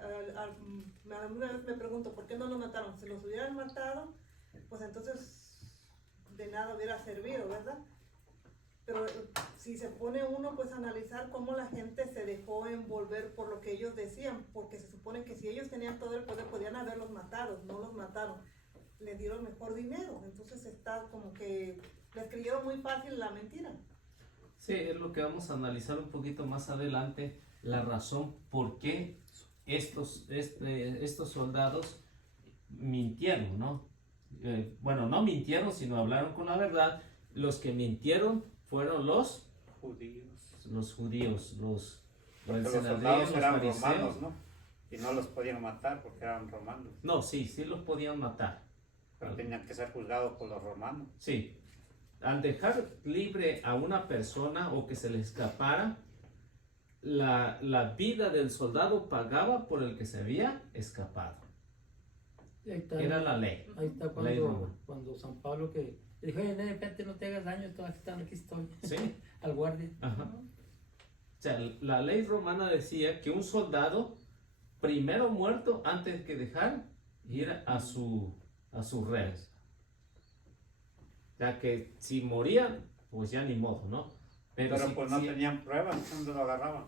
alguna vez me pregunto, ¿por qué no los mataron? Si los hubieran matado, pues entonces de nada hubiera servido, ¿verdad? Pero si se pone uno pues a analizar cómo la gente se dejó envolver por lo que ellos decían, porque se supone que si ellos tenían todo el poder podían haberlos matado, no los mataron, les dieron mejor dinero, entonces está como que les creyeron muy fácil la mentira. Sí, es lo que vamos a analizar un poquito más adelante, la razón por qué estos soldados mintieron, ¿no? Bueno, no mintieron, sino hablaron con la verdad. Los que mintieron fueron los Judíos. judíos, los Porque los Sanedrín, soldados los eran fariseos. romanos, ¿no? Y no los podían matar porque eran romanos. No, sí los podían matar. Pero tenían que ser juzgados por los romanos. Sí, al dejar libre a una persona o que se le escapara, la vida del soldado pagaba por el que se había escapado. Y ahí está, Era la ley. ahí está Ley cuando, romana. cuando San Pablo que le dijo, oye, de repente no te hagas daño, aquí estoy, Sí. al guardia. Ajá. O sea, la ley romana decía que un soldado primero muerto antes que dejar ir a su rey. O sea que si morían, pues ya ni modo, ¿no? Pero si- pues no si- tenían pruebas, ¿dónde lo agarraban?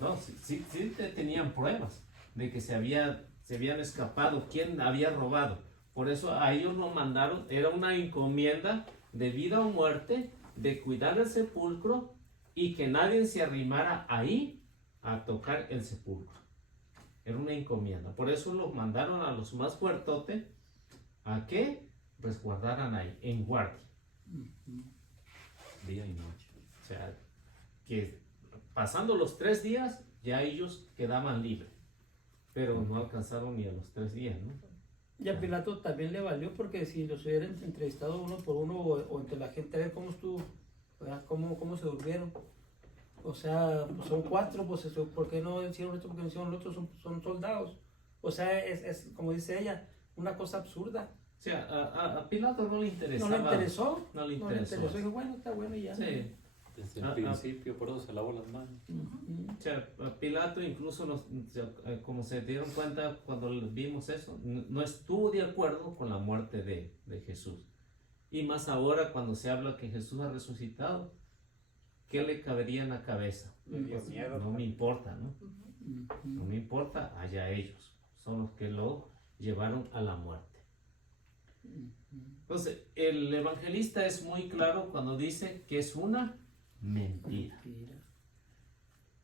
No, sí tenían pruebas de que se habían escapado, quién había robado. Por eso a ellos lo mandaron, era una encomienda de vida o muerte, de cuidar el sepulcro y que nadie se arrimara ahí a tocar el sepulcro. Era una encomienda. Por eso los mandaron a los más fuertotes a que resguardaran ahí, en guardia. Día y noche. O sea, que pasando los 3 días, ya ellos quedaban libres. Pero no alcanzaron ni a los 3 días, ¿no? Y a Pilato también le valió porque si los hubieran entrevistado uno por uno o entre la gente a ver cómo estuvo, ¿verdad? Cómo se durmieron. O sea, pues son 4, pues eso, ¿por qué no hicieron esto? ¿Por qué no hicieron lo otro? Son soldados. O sea, es como dice ella, una cosa absurda. O sea, a Pilato no le interesaba. No le interesó. No le No le interesó. interesó. Dijo, bueno, está bueno y ya. Sí. Desde el principio, por eso se lavó las manos. O sea, Pilato incluso, como se dieron cuenta cuando vimos eso, no estuvo de acuerdo con la muerte de Jesús. Y más ahora cuando se habla que Jesús ha resucitado, ¿qué le cabería en la cabeza? Le dio Pues, miedo. no me importa, ¿no? No me importa, allá ellos. Son los que lo llevaron a la muerte. Entonces, el evangelista es muy claro cuando dice que es una mentira.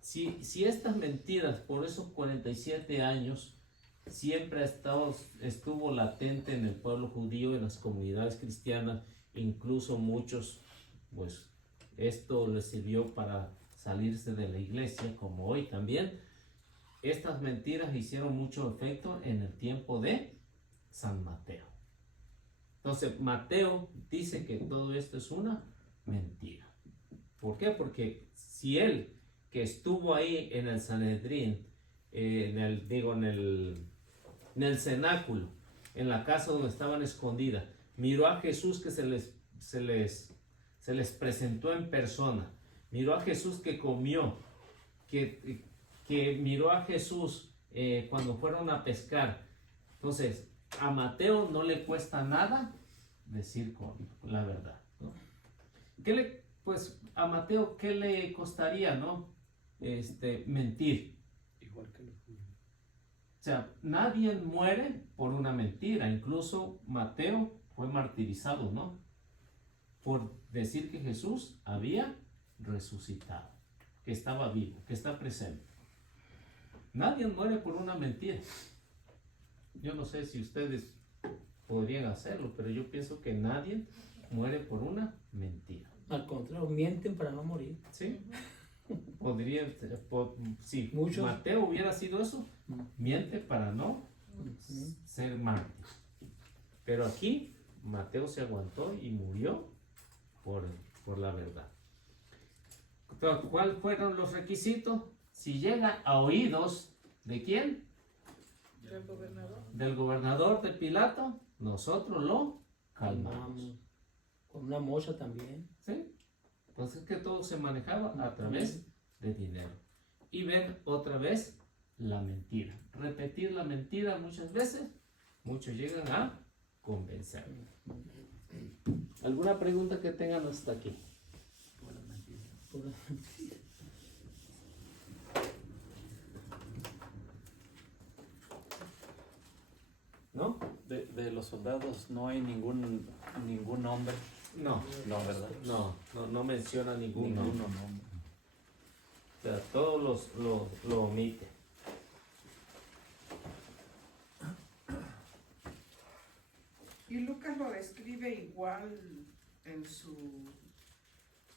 Si estas mentiras por esos 47 años siempre estuvo latente en el pueblo judío, en las comunidades cristianas, incluso muchos, pues esto les sirvió para salirse de la iglesia, como hoy también. Estas mentiras hicieron mucho efecto en el tiempo de San Mateo. Entonces, Mateo dice que todo esto es una mentira. ¿Por qué? Porque si él, que estuvo ahí en el Sanedrín, en el cenáculo, en la casa donde estaban escondidas, miró a Jesús que se les presentó en persona, miró a Jesús que comió, que miró a Jesús cuando fueron a pescar. Entonces, a Mateo no le cuesta nada decir con la verdad, ¿no? Pues a Mateo, ¿qué le costaría, no? Mentir. Igual que los judíos. O sea, nadie muere por una mentira. Incluso Mateo fue martirizado, ¿no? Por decir que Jesús había resucitado, que estaba vivo, que está presente. Nadie muere por una mentira. Yo no sé si ustedes podrían hacerlo, pero yo pienso que nadie muere por una mentira. Al contrario, mienten para no morir. ¿Sí? Podrían, si Muchos. Mateo hubiera sido eso, miente para no ser mártir. Pero aquí Mateo se aguantó y murió por la verdad. Entonces, ¿cuáles fueron los requisitos? Si llega a oídos ¿de quién? El gobernador. Del gobernador de Pilato, nosotros lo calmamos. Con una moza también. ¿Sí? Entonces que todo se manejaba a través de dinero. Y ven otra vez la mentira. Repetir la mentira muchas veces, muchos llegan a convencer. ¿Alguna pregunta que tengan hasta aquí? ¿No? De los soldados no hay ningún nombre. No. No, ¿verdad? No menciona ningún nombre. nombre. O sea, todos lo omite. Y Lucas lo describe igual en su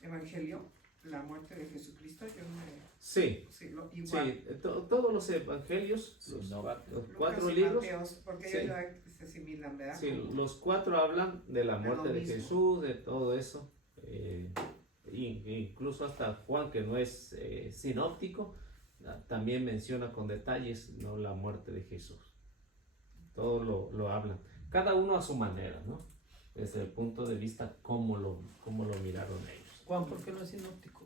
evangelio, la muerte de Jesucristo. Sí, Igual. sí, todos los evangelios, los Lucas 4 y libros, Mateos, porque sí. ellos se asimilan, ¿verdad? sí, los 4 hablan de la De muerte lo de mismo. Jesús, de todo eso. Incluso hasta Juan, que no es sinóptico, también menciona con detalles, ¿no?, la muerte de Jesús. Todo lo hablan. Cada uno a su manera, ¿no? Desde el punto de vista cómo lo miraron ellos. Juan, ¿por qué no es sinóptico?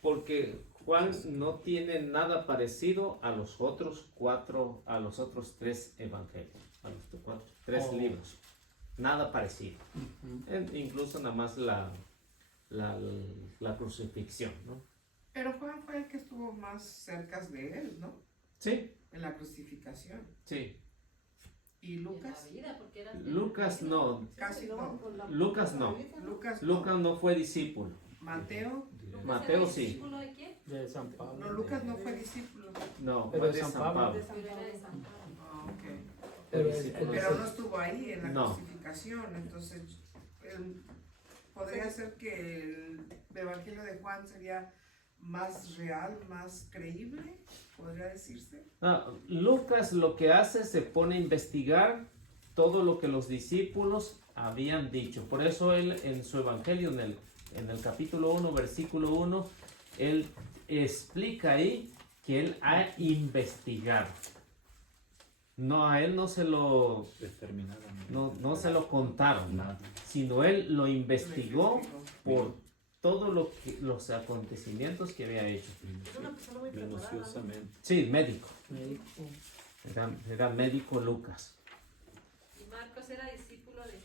Porque Juan no tiene nada parecido a los otros 3 evangelios, a los 3 libros. Nada parecido. Incluso nada más la crucifixión, ¿no? Pero Juan fue el que estuvo más cerca de él, ¿no? Sí, En la crucificación. sí. ¿Y Lucas? En la vida, porque era Lucas no. Casi no. Lucas no. Lucas no. Lucas no fue discípulo. Mateo. Lucas Mateo era sí. discípulo de quién? De San Pablo. No, Lucas no fue discípulo. No, Pero fue de de San San Pablo. Pablo. Pero era de San Pablo. Ah, ok. Pero Pero no estuvo ahí en la No. crucificación, entonces podría ser que el Evangelio de Juan sería más real, más creíble, podría decirse. No, Lucas lo que hace se pone a investigar todo lo que los discípulos habían dicho. Por eso él en su evangelio, en el capítulo 1, versículo 1, él explica ahí que él ha investigado. No, a él no se lo, Determinadamente. no se lo contaron, Nada. sino él lo investigó Investigó. por todos los acontecimientos que había hecho. Es una persona muy preparada. ¿no? Minuciosamente. Sí, médico. médico. Era médico Lucas. Y Marcos era discípulo de.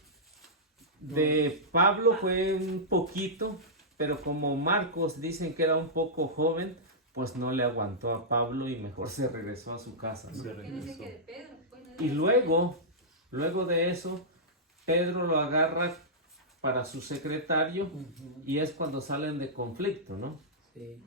De Pablo fue un poquito, pero como Marcos dicen que era un poco joven, pues no le aguantó a Pablo y mejor se regresó a su casa, ¿no? Se ¿Qué dice regresó. que de Pedro? Pues, no Y dice- luego de eso, Pedro lo agarra para su secretario Ujú. y es cuando salen de conflicto, ¿no? Sí.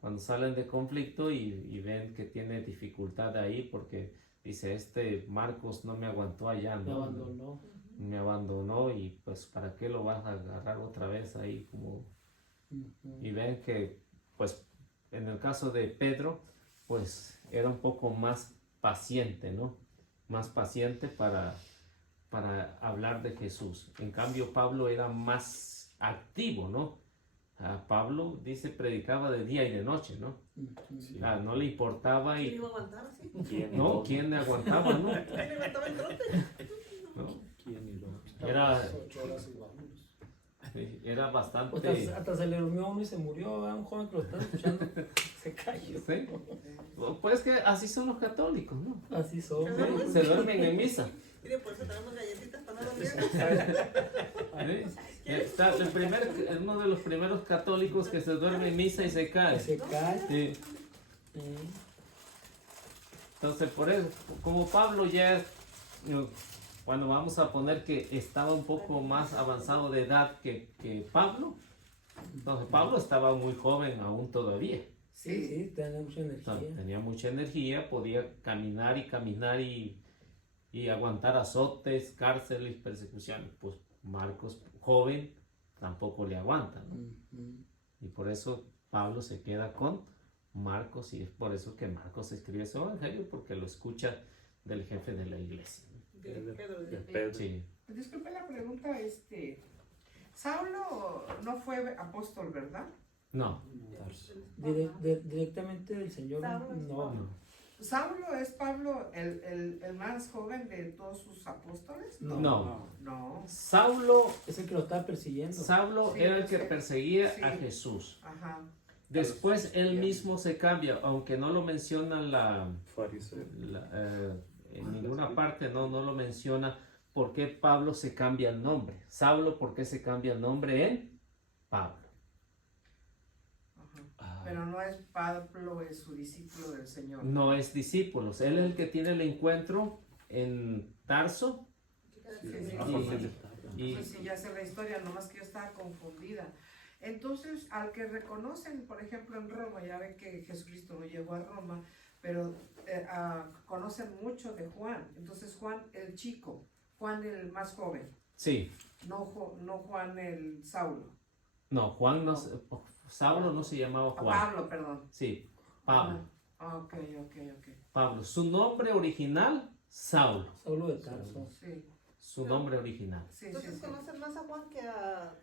Cuando salen de conflicto y ven que tiene dificultad ahí porque dice, este Marcos no me aguantó allá, Me ¿no? abandonó. Me abandonó y pues ¿para qué lo vas a agarrar otra vez ahí como... Ujú. Y ven que pues en el caso de Pedro pues era un poco más paciente, ¿no? Más paciente para hablar de Jesús. En cambio Pablo era más activo, ¿no? Pablo dice predicaba de día y de noche, ¿no? Ujú. Sí. No le importaba ¿Quién y iba a aguantar así? ¿Quién y no, dónde? ¿quién le aguantaba, no? ¿Quién levantaba el trote? ¿No? ¿Quién y dónde? Era- 8 horas y vámonos. Era bastante... Hasta se le durmió uno y se murió, un joven que lo estaba escuchando se cayó. ¿Sí? Pues que así son los católicos, ¿no? Así son. Sí, se duermen en misa. Mire, por eso tenemos galletitas para no dormir. ¿Sí? Está uno de los primeros católicos que se duerme en misa y se cae. Se cae. Sí. Sí. Entonces, por eso, como Pablo ya, bueno, vamos a poner que estaba un poco más avanzado de edad que Pablo, entonces Pablo estaba muy joven aún todavía. Sí, sí, tenía mucha energía. Tenía mucha energía, podía caminar y aguantar azotes, cárceles, persecuciones. Pues Marcos, joven, tampoco le aguanta, ¿no? Ujú. Y por eso Pablo se queda con Marcos y es por eso que Marcos escribe su evangelio, porque lo escucha del jefe de la iglesia. De Pedro. Sí. Disculpe la pregunta, Saulo no fue apóstol, ¿verdad? No, Directamente del Señor, Pablo es no. Pablo. ¿Saulo es Pablo el más joven de todos sus apóstoles? no. No. Saulo Es el que lo estaba persiguiendo. Saulo Sí, era el yo que sé. perseguía Sí. a Jesús. Ajá. Después él mismo se cambia, aunque no lo menciona Fariseo. en ninguna parte, no lo menciona por qué Pablo se cambia el nombre. Saulo, ¿por qué se cambia el nombre en Pablo? Ajá. Ah, Pero no es Pablo, es su discípulo del Señor. No es discípulos, él es el que tiene el encuentro en Tarso Sí, sí, ah, y- Jorge de Tarso. y Pues sí, ya sé la historia, nomás que yo estaba confundida. Entonces, al que reconocen, por ejemplo, en Roma, ya ven que Jesucristo no llegó a Roma, pero conocen mucho de Juan. Entonces, Juan el chico, Juan el más joven, sí, no Juan el Saulo. no, Juan no, Saulo no se llamaba Juan, Pablo, perdón. sí, Pablo, Ah, ok. Pablo, su nombre original, Saulo, Saulo de Tarso. Sí, su nombre original. sí, sí. Entonces Sí. conocen más a Juan que a...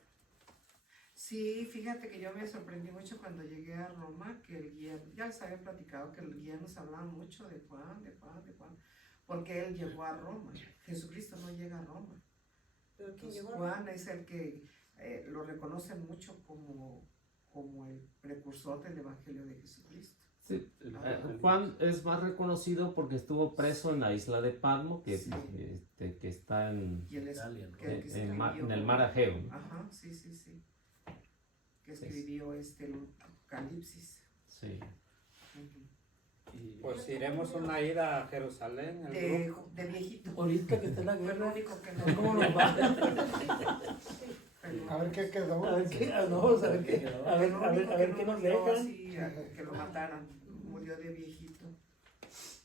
Sí, fíjate que yo me sorprendí mucho cuando llegué a Roma, que el guía, ya les había platicado que el guía nos hablaba mucho de Juan, porque él llegó a Roma. Jesucristo no llega a Roma. ¿Pero quién Entonces, llegó a... Juan es el que lo reconocen mucho como el precursor del Evangelio de Jesucristo. Sí, Juan es más reconocido porque estuvo preso en la isla de Patmos, que, Sí. que está en Y él es Italia, ¿no? que el mar escribió- Egeo, ¿no? Ajá, sí. que escribió el Apocalipsis. Sí. Ujú. Y- Pues iremos una ida a Jerusalén. el grupo. De viejito. Ahorita que está la Fue lo guerra, único que no. ¿cómo nos va? Pero- A ver qué quedó. A ver qué, no, a ver qué, a ver, a ver, a ver qué nos dejan. dejan. Que lo mataran. Murió de viejito.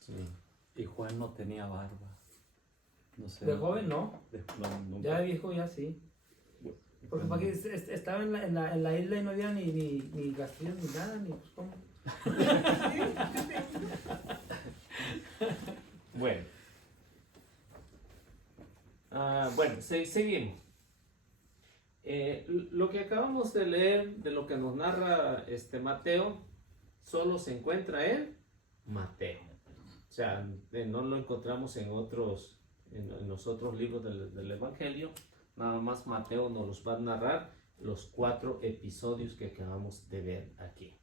sí. Y Juan no tenía barba. No sé. De joven no, No, ya de viejo ya sí. Porque para que estaba en la isla y no había ni castillos ni nada, ni pues cómo. Bueno. Bueno, seguimos. Lo que acabamos de leer, de lo que nos narra Mateo, solo se encuentra en Mateo. O sea, no lo encontramos en los otros libros del Evangelio. Nada más Mateo nos los va a narrar los 4 episodios que acabamos de ver aquí.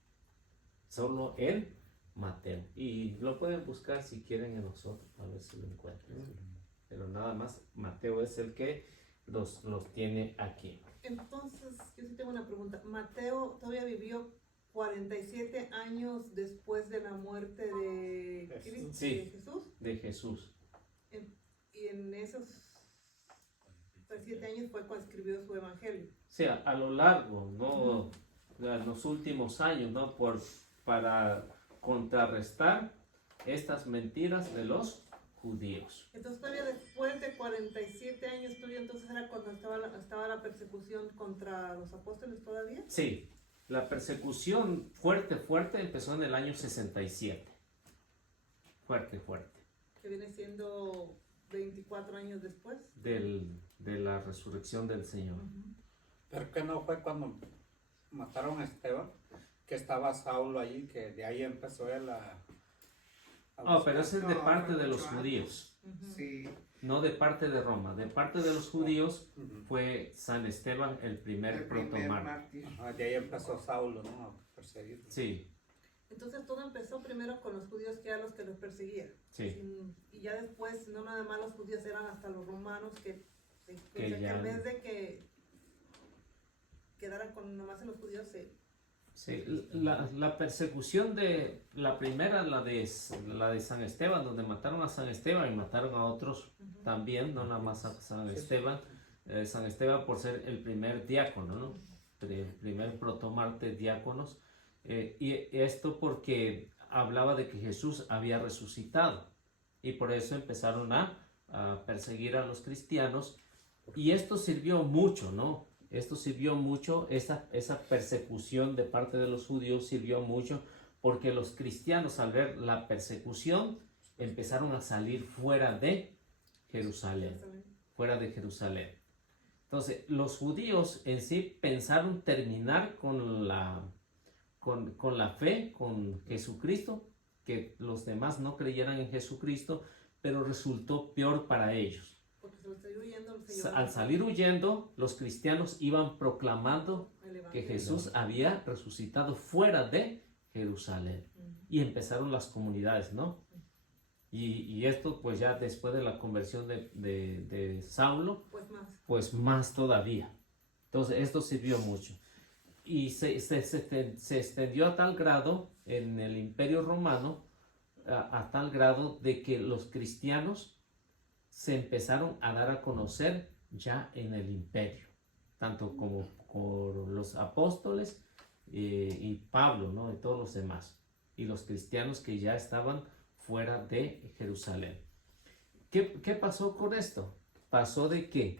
Solo en Mateo. Y lo pueden buscar si quieren en nosotros, a ver si lo encuentran. Pero nada más Mateo es el que los tiene aquí. Entonces, yo sí tengo una pregunta. Mateo todavía vivió 47 años después de la muerte de, Sí. de Jesús. De Jesús. Y en esos 47 años fue cuando escribió su evangelio. O sea, a lo largo, ¿no? En los últimos años, ¿no? Para contrarrestar estas mentiras de los judíos. Entonces, todavía después de 47 años, todavía entonces era cuando estaba la persecución contra los apóstoles todavía. Sí, la persecución fuerte empezó en el año 67. Fuerte. Que viene siendo 24 años después. De la resurrección del Señor. Pero que no fue cuando mataron a Esteban, que estaba Saulo allí, que de ahí empezó él a No, pero ese es de No, parte fue de los mucho judíos, Sí. no de parte de Roma. De parte de los judíos Ujú. fue San Esteban el primer El primer protomártir. mártir. Ajá, de ahí empezó Saulo, ¿no? A perseguirlo. Sí, Entonces todo empezó primero con los judíos, que eran los que los perseguían. sí. Y ya después, no nada más los judíos, eran hasta los romanos que ya- en vez de que quedaran con nomás en los judíos, Sí, la persecución de la primera, la de San Esteban, donde mataron a San Esteban y mataron a otros también, no nada más a San Esteban. San Esteban por ser el primer diácono, ¿no? El primer protomártir diáconos. Y esto porque hablaba de que Jesús había resucitado y por eso empezaron a perseguir a los cristianos y esto sirvió mucho, ¿no? Esto sirvió mucho, esa persecución de parte de los judíos sirvió mucho porque los cristianos al ver la persecución empezaron a salir fuera de Jerusalén, fuera de Jerusalén. Entonces los judíos en sí pensaron terminar con la fe, con Jesucristo, que los demás no creyeran en Jesucristo, pero resultó peor para ellos. porque se los estoy huyendo, se llevaron Al salir huyendo, los cristianos iban proclamando el que evangelio. Jesús había resucitado fuera de Jerusalén. Y empezaron las comunidades, ¿no? Y esto pues ya después de la conversión de Saulo, pues más todavía. Entonces esto sirvió mucho. Y se extendió a tal grado en el Imperio Romano, a tal grado de que los cristianos se empezaron a dar a conocer ya en el imperio, tanto como con los apóstoles y Pablo, ¿no? Y todos los demás, y los cristianos que ya estaban fuera de Jerusalén. ¿Qué pasó con esto? Pasó de que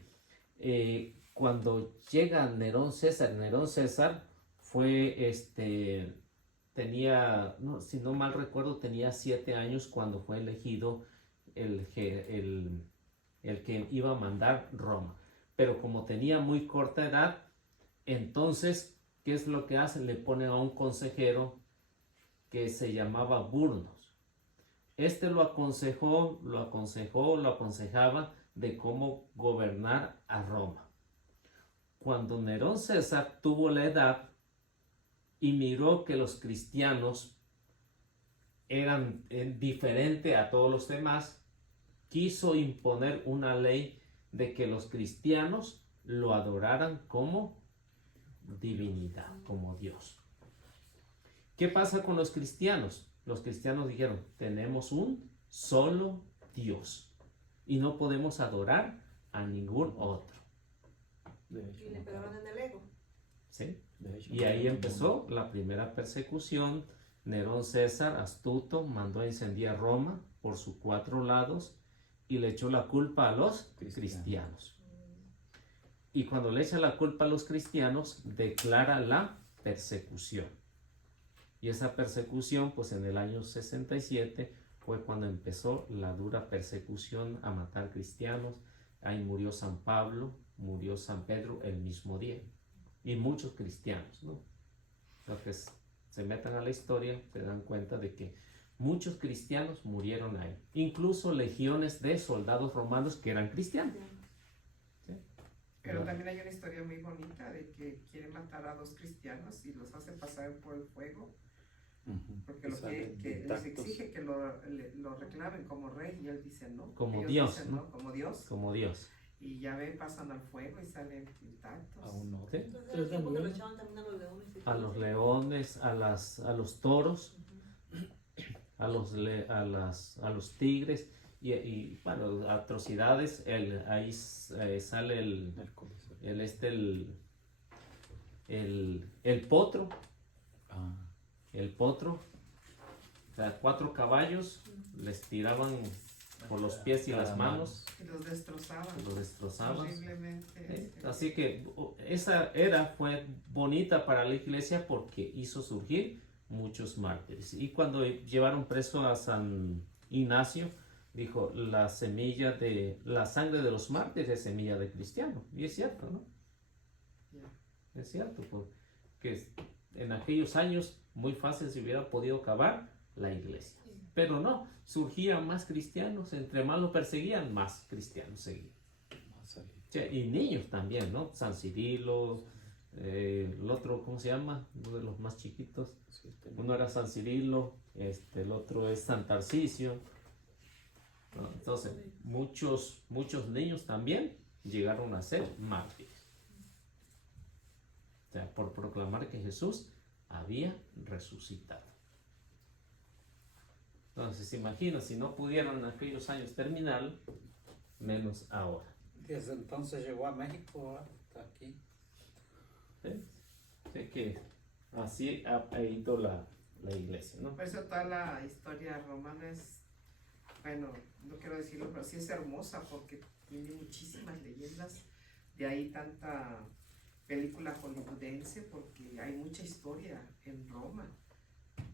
cuando llega Nerón César fue, tenía, no, si no mal recuerdo, tenía 7 años cuando fue elegido el que iba a mandar Roma. Pero como tenía muy corta edad, entonces, ¿qué es lo que hace? Le pone a un consejero que se llamaba Burnos. Lo aconsejaba de cómo gobernar a Roma. Cuando Nerón César tuvo la edad y miró que los cristianos eran diferentes a todos los demás, quiso imponer una ley de que los cristianos lo adoraran como divinidad, como Dios. ¿Qué pasa con los cristianos? Los cristianos dijeron, tenemos un solo Dios y no podemos adorar a ningún otro. De hecho, Y le pegaron en el ego. ¿Sí? de hecho, Y ahí empezó la primera persecución. Nerón César, astuto, mandó a incendiar Roma por sus 4 lados y le echó la culpa a los cristianos. Y cuando le echa la culpa a los cristianos, declara la persecución. Y esa persecución, pues en el año 67, fue cuando empezó la dura persecución a matar cristianos. Ahí murió San Pablo, murió San Pedro el mismo día. Y muchos cristianos, ¿no? Entonces, se metan a la historia, se dan cuenta de que muchos cristianos murieron ahí. Incluso legiones de soldados romanos que eran cristianos. ¿Sí? Pero también hay una historia muy bonita de que quieren matar a 2 cristianos y los hace pasar por el fuego, porque lo que les exige que lo reclamen como rey y él dice no. Como Ellos Dios, dicen, ¿no? Como Dios. Como Dios. Y ya ven, pasan al fuego y salen intactos. aún no. ¿Sí? Entonces era el tiempo que lo echaban también a los leones. Y A todo los eso. leones, a los toros, a los tigres y bueno, atrocidades. Ahí sale El Coliseo. el potro. Ah, El potro, o sea, 4 caballos, les tiraban por los pies y las manos, Y los destrozaban. los destrozaban. Horriblemente. ¿Sí? Así que esa fue bonita para la iglesia porque hizo surgir muchos mártires. Y cuando llevaron preso a San Ignacio, dijo, la sangre de los mártires es semilla de cristiano. Y es cierto, ¿no? Ya. Es cierto, porque en aquellos años muy fácil se hubiera podido acabar la iglesia. Pero no, surgían más cristianos, entre más lo perseguían, más cristianos seguían. más ahí. Sí, y niños también, ¿no? San Cirilo, el otro, ¿cómo se llama? Uno de los más chiquitos. Sí, Uno era San Cirilo, el otro es San Tarcisio. ¿No? Entonces, muchos niños también llegaron a ser mártires. O sea, por proclamar que Jesús había resucitado. Entonces, se imagina, si no pudieron en aquellos años terminar, menos ahora. Desde entonces llegó a México, hasta aquí. ¿Sí? Así que así ha ido la iglesia, ¿no? Por eso toda la historia romana es, bueno, no quiero decirlo, pero sí es hermosa porque tiene muchísimas leyendas. De ahí tanta película hollywoodense porque hay mucha historia en Roma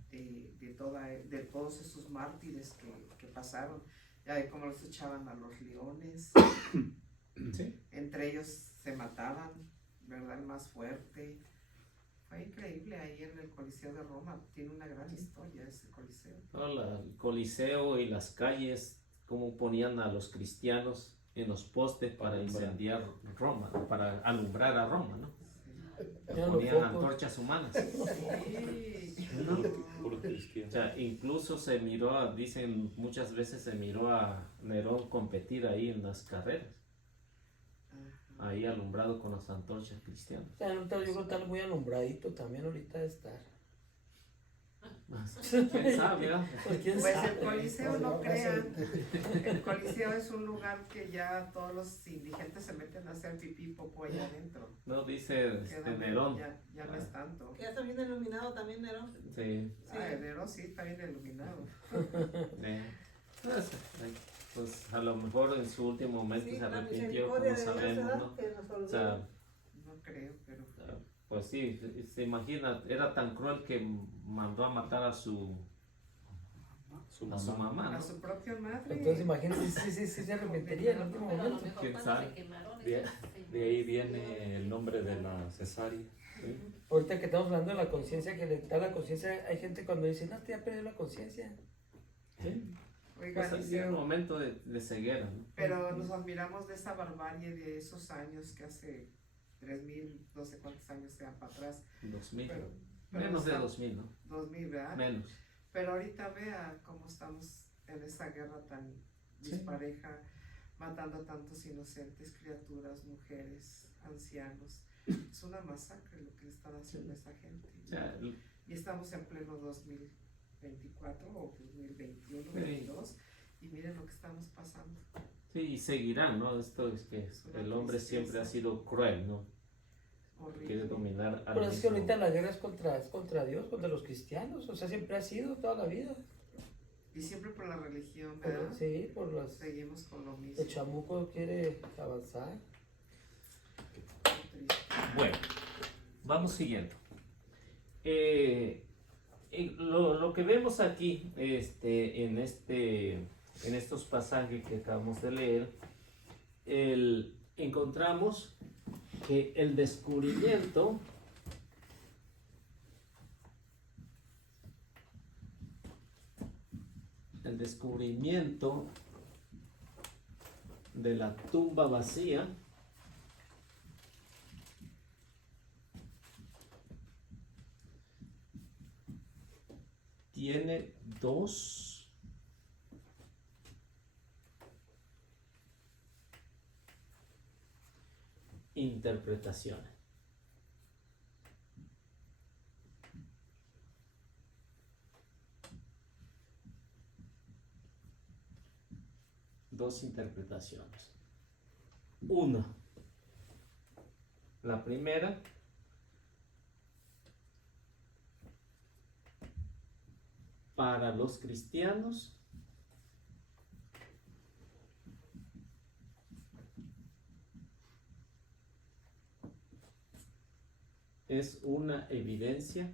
de todos esos mártires que pasaron. Ya de cómo los echaban a los leones. Sí. Entre ellos se mataban, ¿verdad? El más fuerte. Fue increíble ahí en el Coliseo de Roma. Tiene una gran historia ese Coliseo. ¿No? El Coliseo y las calles, cómo ponían a los cristianos en los postes para incendiar Roma, ¿no? Para alumbrar a Roma, ¿no? Eran los Ponían focos. antorchas humanas. Sí. Puro cristiano. O sea, incluso se miró, dicen muchas veces se miró a Nerón competir ahí en las carreras, ahí alumbrado con las antorchas cristianas. O sea, ahorita yo creo que está muy alumbradito también ahorita de estar. ¿Quién sabe, ah? Pues quién Pues sabe. el Coliseo, no crean, el Coliseo es un lugar que ya todos los indigentes se meten a hacer pipí popó allá adentro. No dice Queda Nerón. Ya no es tanto. Que ya está bien iluminado también, Nerón. Sí. Ah, el Nerón sí está bien iluminado. Pues a lo mejor en su último momento Sí, se la arrepintió, como misericordia de Dios, sabemos, ¿verdad? ¿no? Que nos O sea, olvida. No creo, pero pues sí, se imagina, era tan cruel que mandó a matar a su mamá, a ¿no? su propia madre. Entonces imagínense, sí se arrepentiría en el último Pero a lo momento. mejor ¿Quién cuando sabe? se quemaron De, esos de ahí viene el nombre de la cesárea. Ahorita que estamos hablando de la conciencia, que le da la conciencia, hay gente cuando dice, no, te ya perdió la conciencia. Sí. Oigan, Pues así era un momento de ceguera, ¿no? pero nos admiramos de esa barbarie de esos años que hace 3000, no sé cuántos años sean para atrás. 2000. Pero Menos de está- 2000, ¿no? 2000, ¿verdad? Menos. Pero ahorita vea cómo estamos en esa guerra tan dispareja, matando a tantos inocentes, criaturas, mujeres, ancianos. Es una masacre lo que le están haciendo a esa gente. O sea, Y estamos en pleno 2024 o 2021, Sí. 2022, y miren lo que estamos pasando. sí, y seguirán, ¿no? Esto es que Una el hombre tristeza. siempre ha sido cruel, ¿no? Quiere Horrible. dominar al Pero es que mismo. ahorita la guerra es contra Dios, contra los cristianos, o sea, siempre ha sido toda la vida. Y siempre por la religión, Por- ¿verdad? sí, por las... Seguimos con lo mismo. El chamuco quiere avanzar. Qué triste. Bueno, vamos siguiendo. Lo que vemos aquí en estos pasajes que acabamos de leer, encontramos que el descubrimiento de la tumba vacía tiene dos interpretaciones. Dos interpretaciones. Una, la primera, para los cristianos es una evidencia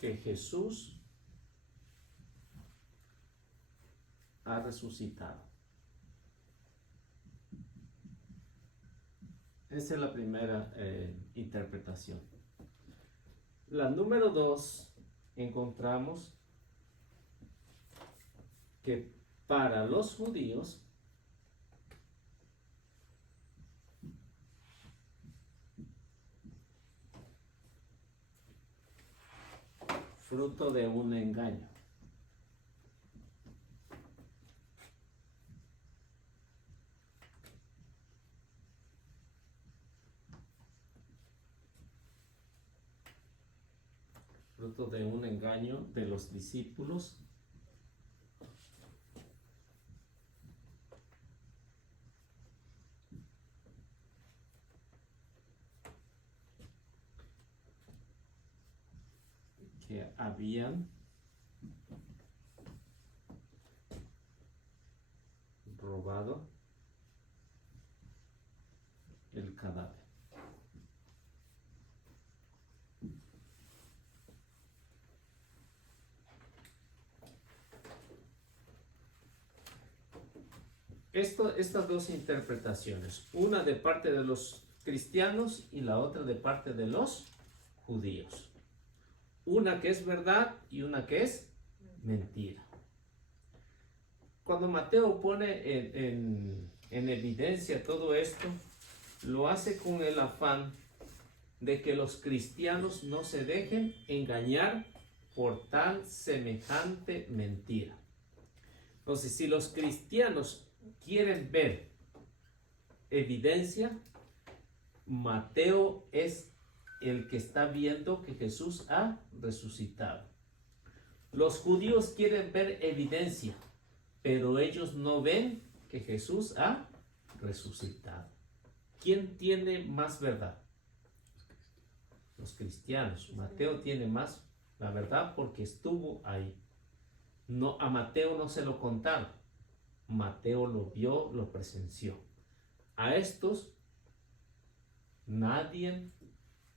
que Jesús ha resucitado. Esa es la primera interpretación. La número 2, encontramos que para los judíos fruto de un engaño. Fruto de un engaño de los discípulos que habían robado el cadáver. Estas dos interpretaciones, una de parte de los cristianos y la otra de parte de los judíos. Una que es verdad y una que es mentira. Cuando Mateo pone en evidencia todo esto, lo hace con el afán de que los cristianos no se dejen engañar por tal semejante mentira. Entonces, si los cristianos quieren ver evidencia, Mateo es el que está viendo que Jesús ha resucitado. Los judíos quieren ver evidencia, pero ellos no ven que Jesús ha resucitado. ¿Quién tiene más verdad? Los cristianos. Mateo tiene más la verdad porque estuvo ahí. No, a Mateo no se lo contaron. Mateo lo vio, lo presenció. A estos nadie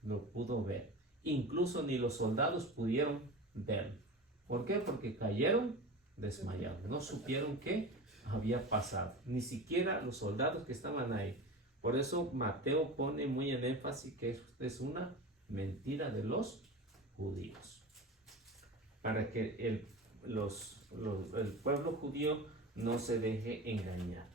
lo pudo ver. Incluso ni los soldados pudieron verlo. ¿Por qué? Porque cayeron desmayados. No supieron qué había pasado. Ni siquiera los soldados que estaban ahí. Por eso Mateo pone muy en énfasis que es una mentira de los judíos. Para que el pueblo judío no se deje engañar.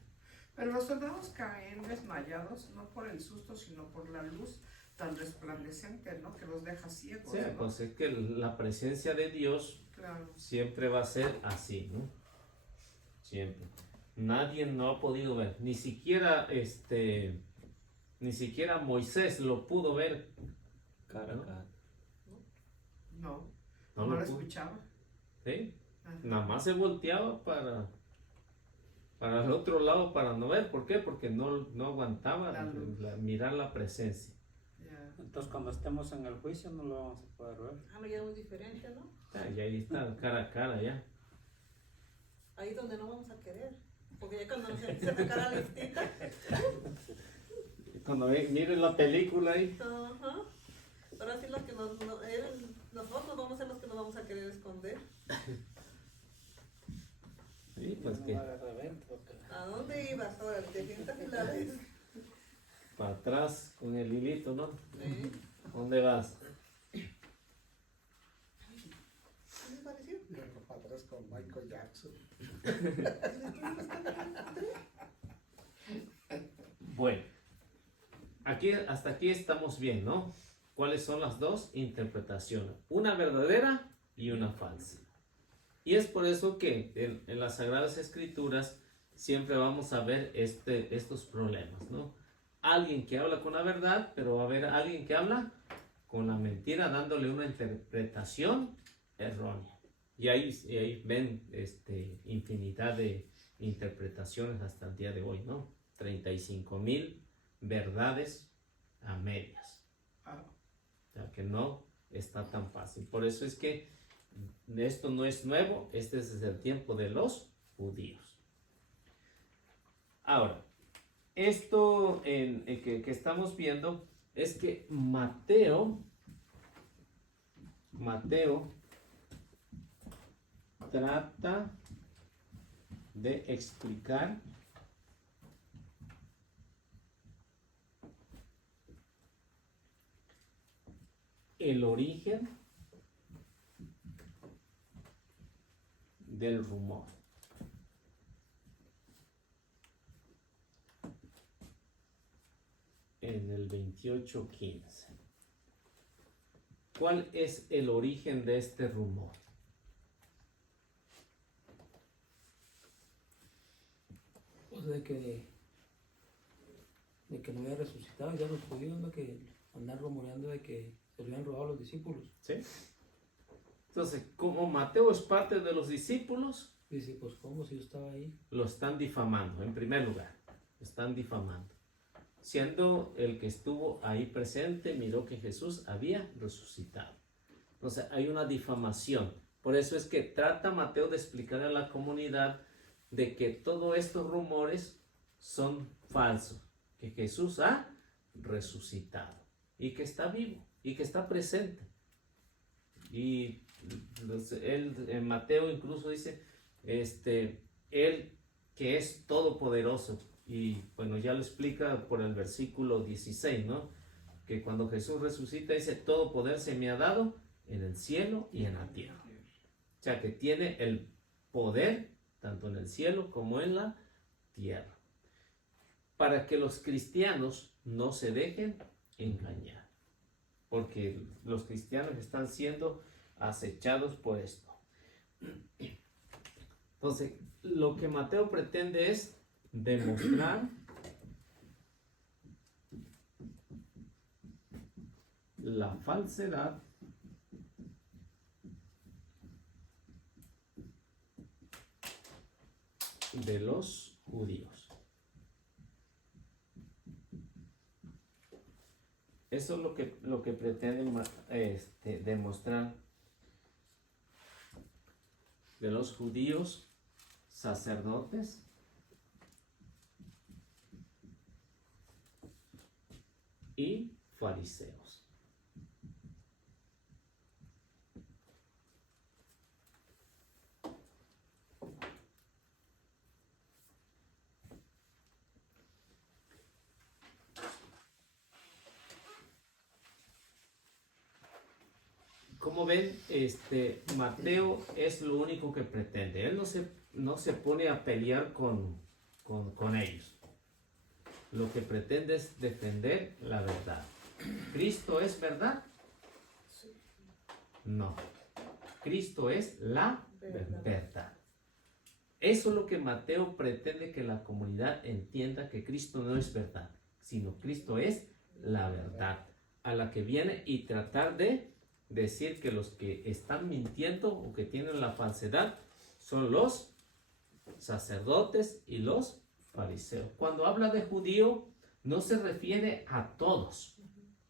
Pero los soldados caen desmayados no por el susto, sino por la luz tan resplandeciente, ¿no? Que los deja ciegos, Sí, ¿no? pues es que la presencia de Dios Claro. siempre va a ser así, ¿no? Siempre. Nadie no ha podido ver, ni siquiera Moisés lo pudo ver. Cara a cara. No, No no lo lo pudo. escuchaba. ¿Sí? Ajá. Nada más se volteaba para el otro lado para no ver. ¿Por qué? Porque no aguantaba La luz. mirar la presencia. Ya. Entonces cuando estemos en el juicio no lo vamos a poder ver. Ah, ya es muy diferente, ¿no? Y ahí está, cara a cara ya. Ahí es donde no vamos a querer. Porque ya cuando se saca la listita, Cuando miren la película ahí. ajá. Ahora sí los que nosotros vamos a ser los que nos vamos a querer esconder. Sí, pues No que va a agarrar vento, porque- ¿A dónde ibas ahora? ¿Te sientas y la ves? para atrás con el hilito, ¿no? ¿Eh? ¿Dónde vas? ¿Qué les pareció? Luego para atrás con Michael Jackson. Bueno, hasta aquí estamos bien, ¿no? ¿Cuáles son las dos interpretaciones? Una verdadera y una falsa. Y es por eso que en las Sagradas Escrituras siempre vamos a ver estos problemas, ¿no? Alguien que habla con la verdad, pero va a haber alguien que habla con la mentira, dándole una interpretación errónea. Y ahí ven infinidad de interpretaciones hasta el día de hoy, ¿no? 35,000 verdades a medias. Ah, O sea que no está tan fácil. Por eso es que esto no es nuevo, este es desde el tiempo de los judíos. Ahora, esto que estamos viendo es que Mateo trata de explicar el origen del rumor. En el 28:15. ¿Cuál es el origen de este rumor? Pues de que no había resucitado, ya los judíos, ¿no? Que andan rumoreando de que se lo habían robado a los discípulos. ¿Sí? Entonces, como Mateo es parte de los discípulos, Dice, pues cómo, si yo estaba ahí. lo están difamando, en primer lugar. Lo están difamando. Siendo el que estuvo ahí presente, miró que Jesús había resucitado. Entonces, hay una difamación. Por eso es que trata Mateo de explicar a la comunidad de que todos estos rumores son falsos. Que Jesús ha resucitado. Y que está vivo. Y que está presente. Y él, en Mateo incluso dice, él que es todopoderoso, y bueno, ya lo explica por el versículo 16, ¿no? Que cuando Jesús resucita dice, todo poder se me ha dado en el cielo y en la tierra. O sea que tiene el poder tanto en el cielo como en la tierra. Para que los cristianos no se dejen engañar. Porque los cristianos están siendo acechados por esto. Entonces, lo que Mateo pretende es demostrar la falsedad de los judíos. Eso es lo que pretende demostrar de los judíos sacerdotes y fariseos. Como ven, Mateo es lo único que pretende. Él no se pone a pelear con ellos. Lo que pretende es defender la verdad. ¿Cristo es verdad? No. Cristo es la verdad. Eso es lo que Mateo pretende que la comunidad entienda, que Cristo no es verdad, sino Cristo es la verdad, a la que viene, y tratar de decir que los que están mintiendo o que tienen la falsedad son los sacerdotes y los fariseos. Cuando habla de judío, no se refiere a todos,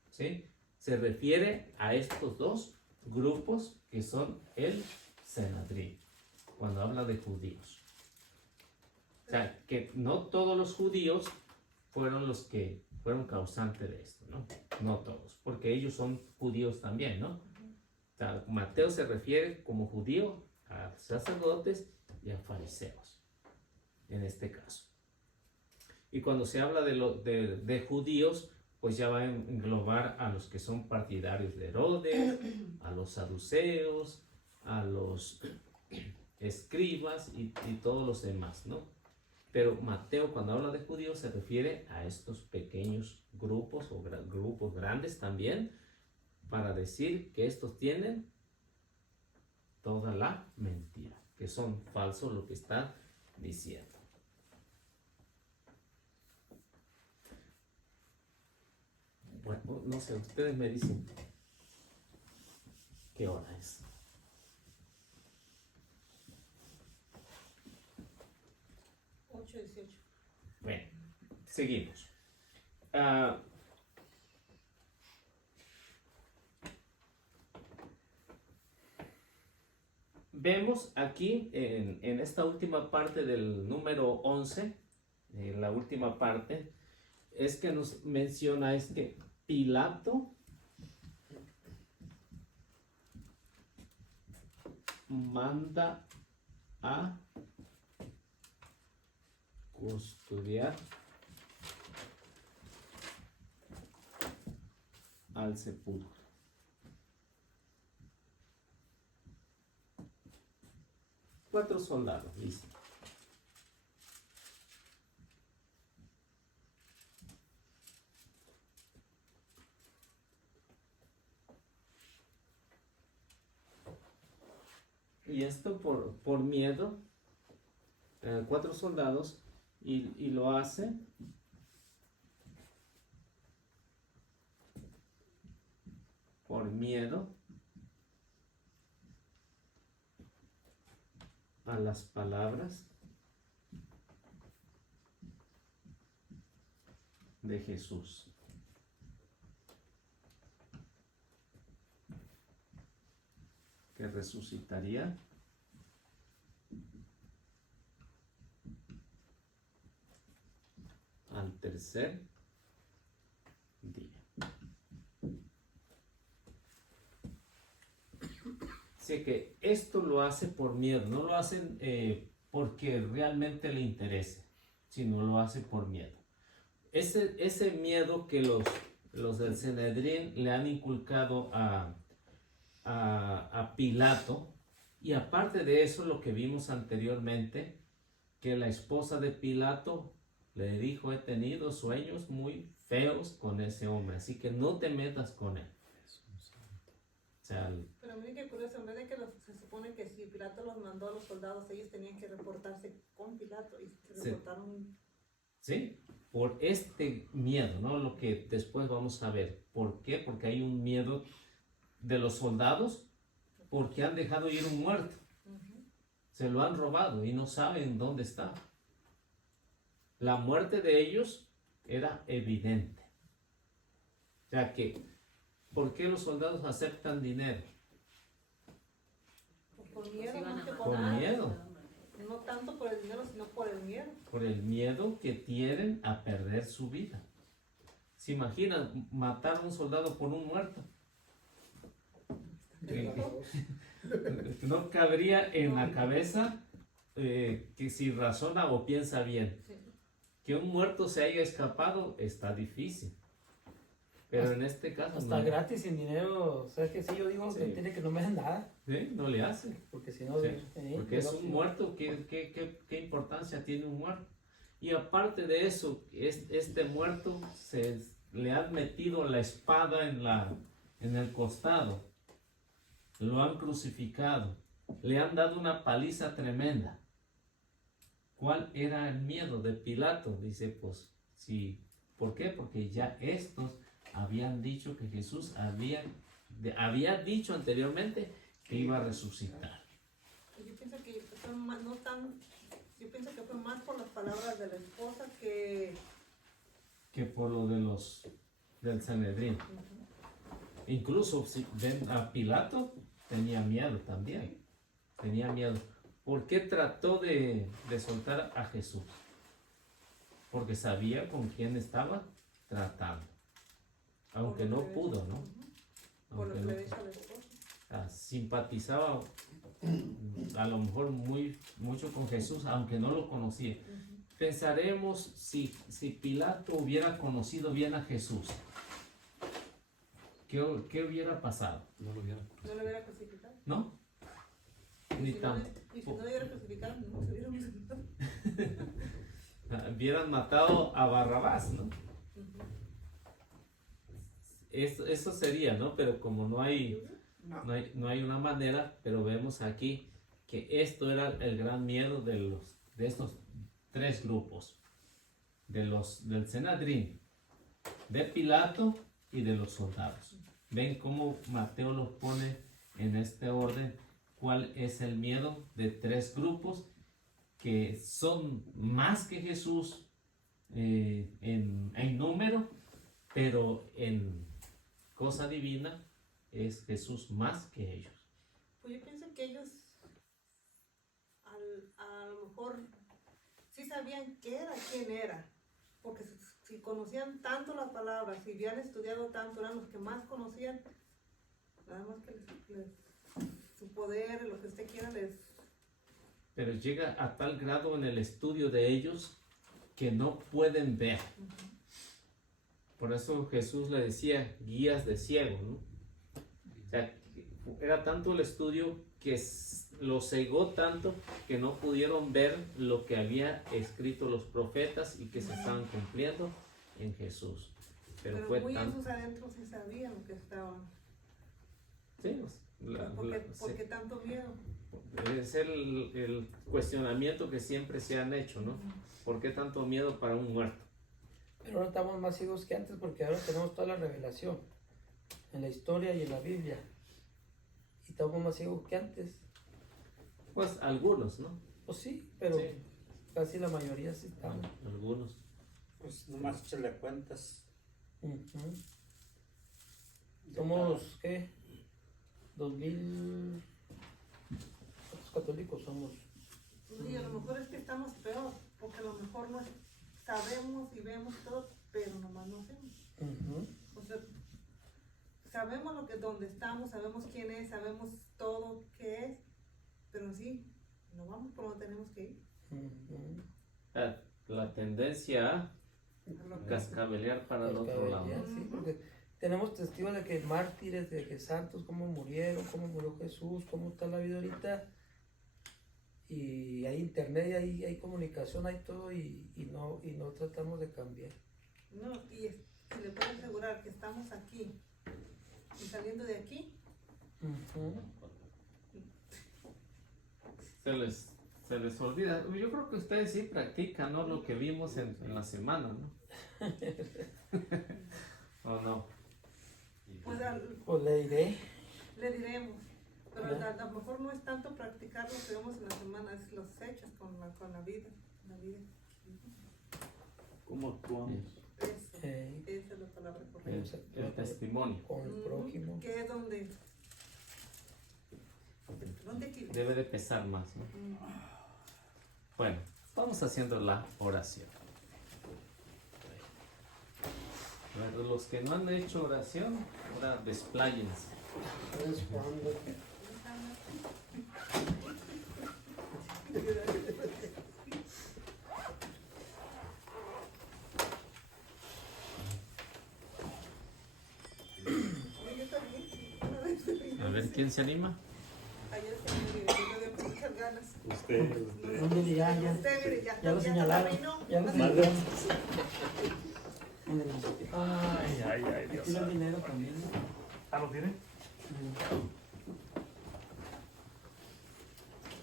¿sí? Se refiere a estos dos grupos que son el Sanedrín, cuando habla de judíos. O sea, que no todos los judíos fueron los que fueron causantes de esto, ¿no? No todos, porque ellos son judíos también, ¿no? O sea, Mateo se refiere como judío a sacerdotes y a fariseos, en este caso. Y cuando se habla de judíos, pues ya va a englobar a los que son partidarios de Herodes, a los saduceos, a los escribas y todos los demás, ¿no? Pero Mateo, cuando habla de judíos, se refiere a estos pequeños grupos o grupos grandes también, para decir que estos tienen toda la mentira, que son falsos lo que está diciendo. Bueno, no sé, ustedes me dicen qué hora es. Bueno, seguimos. Vemos aquí en esta última parte del número 11, en la última parte, es que nos menciona Pilato manda a custodiar al sepulcro. 4 soldados, listo. Y esto por miedo, 4 soldados, y lo hace por miedo a las palabras de Jesús. Que resucitaría al tercer día. Así que esto lo hace por miedo, no lo hacen porque realmente le interese, sino lo hace por miedo. Ese miedo que los del Sanedrín le han inculcado a Pilato, y aparte de eso, lo que vimos anteriormente, que la esposa de Pilato le dijo: he tenido sueños muy feos con ese hombre, así que no te metas con él. O sea, pero miren qué curioso, en vez de que se supone que si Pilato los mandó a los soldados, ellos tenían que reportarse con Pilato y se reportaron. Sí, por este miedo, ¿no? Lo que después vamos a ver. ¿Por qué? Porque hay un miedo de los soldados, porque han dejado ir un muerto. Se lo han robado y no saben dónde está. La muerte de ellos era evidente. O sea que, ¿por qué los soldados aceptan dinero? Por miedo, más que Por nada. miedo. No tanto por el dinero, sino por el miedo. Por el miedo que tienen a perder su vida. ¿Se imaginan matar a un soldado por un muerto? No cabría en la cabeza que si razona o piensa bien. Que un muerto se haya escapado está difícil. Pero en este caso hasta no. gratis, sin dinero. ¿Sabes qué? Si yo digo Sí. que tiene que no me den nada. ¿Sí? No le hace. Porque si no... Sí, porque es un muerto. ¿Qué importancia tiene un muerto? Y aparte de eso, este muerto le han metido la espada en el costado. Lo han crucificado. Le han dado una paliza tremenda. ¿cuál era el miedo de Pilato? Dice, pues, sí. ¿Por qué? Porque ya estos habían dicho que Jesús había dicho anteriormente que iba a resucitar. Yo pienso que fue más, no tan, yo pienso que fue más por las palabras de la esposa que Que por lo del Sanedrín. Incluso si ven a Pilato, tenía miedo también. Tenía miedo. ¿Por qué trató de soltar a Jesús? Porque sabía con quién estaba tratando. Aunque no pudo, ¿no? por lo Aunque que no le dijo a la esposa. simpatizaba a lo mejor mucho con Jesús, aunque no lo conocía. Pensaremos si Pilato hubiera conocido bien a Jesús, ¿qué hubiera pasado? No lo hubiera. No lo hubiera crucificado. ¿No? Ni Y si no lo hubiera crucificado, no se hubiera crucificado. hubieran matado a Barrabás, ¿no? Eso sería, ¿no? Pero como no hay una manera, pero vemos aquí que esto era el gran miedo de estos tres grupos, del Sanedrín, de Pilato y de los soldados. Ven cómo Mateo los pone en este orden, cuál es el miedo de tres grupos que son más que Jesús en número, pero en cosa divina es Jesús más que ellos. Pues yo pienso que ellos a lo mejor sí sabían quién era, porque si conocían tanto las palabras, si habían estudiado tanto, eran los que más conocían, nada más que su poder, lo que usted quiera, Pero llega a tal grado en el estudio de ellos que no pueden ver. Por eso Jesús le decía guías de ciego, ¿no? O sea, era tanto el estudio que lo cegó tanto que no pudieron ver lo que había escrito los profetas y que se estaban cumpliendo en Jesús. Pero fue muy tan... en sus adentros sí sabían lo que estaban. Sí, ¿Por qué tanto miedo? es el cuestionamiento que siempre se han hecho, ¿no? ¿Por qué tanto miedo para un muerto? Pero ahora estamos más ciegos que antes porque ahora tenemos toda la revelación en la historia y en la Biblia. Y estamos más ciegos que antes. Pues algunos, ¿no? Pues sí, pero Sí. casi la mayoría sí estamos. Algunos. Pues nomás échale cuentas. Ujú. Somos, ¿qué? 2000... ¿Cuántos católicos somos? Y a lo mejor es que estamos peor, porque a lo mejor no sabemos y vemos todo, pero nomás no hacemos. Ujú. O sea, sabemos dónde estamos, sabemos quién es, sabemos todo qué es, pero sí, no vamos por donde tenemos que ir. Ujú. La tendencia a A lo que- cascabelear para el otro lado. Ya, sí, porque tenemos testigos de que mártires, de que santos, cómo murieron, cómo murió Jesús, cómo está la vida ahorita. Y hay internet, hay comunicación, hay todo y no tratamos de cambiar. No, y le puedo asegurar que estamos aquí y saliendo de aquí, Ujú. Se les olvida. Yo creo que ustedes sí practican, ¿no? Lo que vimos en la semana, ¿no? ¿O no? pues Pues le diré. le diremos. Pero Ya. a lo mejor no es tanto practicar lo que vemos en la semana, es los hechos con la vida. La vida. ¿Cómo actuamos? Eso, Eh, esa es la palabra correcta. El testimonio. con el prójimo. Que es donde aquí. Debe de pesar más, ¿no? Bueno, vamos haciendo la oración. Bueno, los que no han hecho oración, ahora despláyense. Es cuando A ver, ¿quién se anima? Ayer se me dio con muchas ganas. Usted. No, mire, ya. Usted, mire, Ya lo señalaron. terminó. Ya lo señalaron. Ay, Dios. tiene el dinero también. ¿Ah, lo tiene? Mm.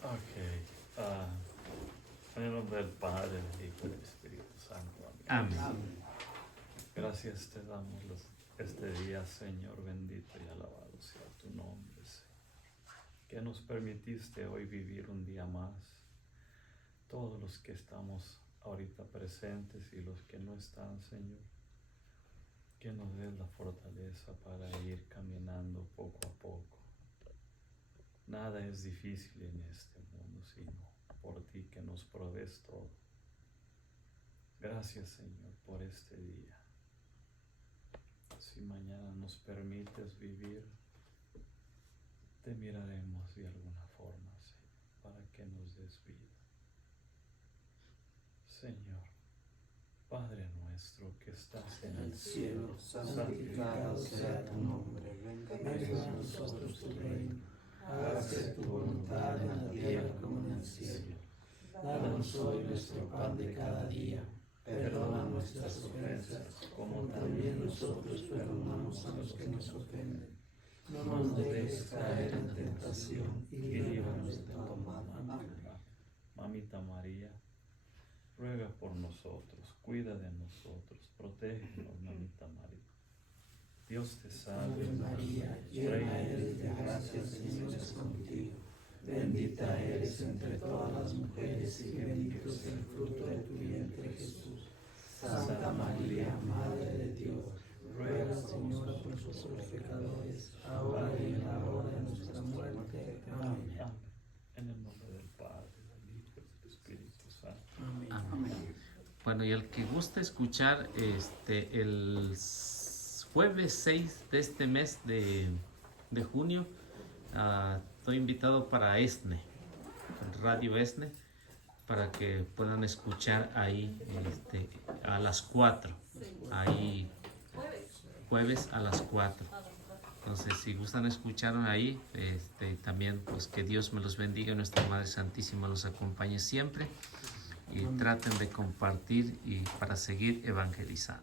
Ok. En el nombre del Padre, del Hijo y del Espíritu Santo. Amén. Gracias te damos este día, Señor, bendito y alabado sea tu nombre, Señor. Que nos permitiste hoy vivir un día más. Todos los que estamos ahorita presentes y los que no están, Señor. Que nos des la fortaleza para ir caminando poco a poco. Nada es difícil en este mundo, sino por ti que nos provees todo. Gracias, Señor, por este día. Si mañana nos permites vivir, te miraremos de alguna forma, Señor, para que nos des vida. Señor, Padre nuestro que estás en el cielo, santificado sea tu nombre. Venga a nosotros tu reino. Hágase tu voluntad en la tierra como en el cielo. Danos hoy nuestro pan de cada día. Perdona nuestras ofensas, como también nosotros perdonamos a los que nos ofenden. No nos dejes caer en tentación y líbranos de todo mal. Amén. Mamita María, ruega por nosotros, cuida de nosotros, protégenos, Mamita María. Dios te salve, María, llena eres de gracia, el Señor es contigo. Bendita eres entre todas las mujeres y bendito es el fruto de tu vientre, Jesús. Santa María, Madre de Dios, ruega, Señora, por nosotros pecadores, ahora y en la hora de nuestra muerte. Amén. En el nombre del Padre, del Hijo y del Espíritu Santo. Amén. Bueno, y al que gusta escuchar el jueves 6 de este mes de junio, estoy invitado para ESNE, Radio ESNE, para que puedan escuchar ahí a las 4, ahí jueves a las 4. Entonces, si gustan escuchar ahí, también pues que Dios me los bendiga, nuestra Madre Santísima los acompañe siempre y traten de compartir y para seguir evangelizando.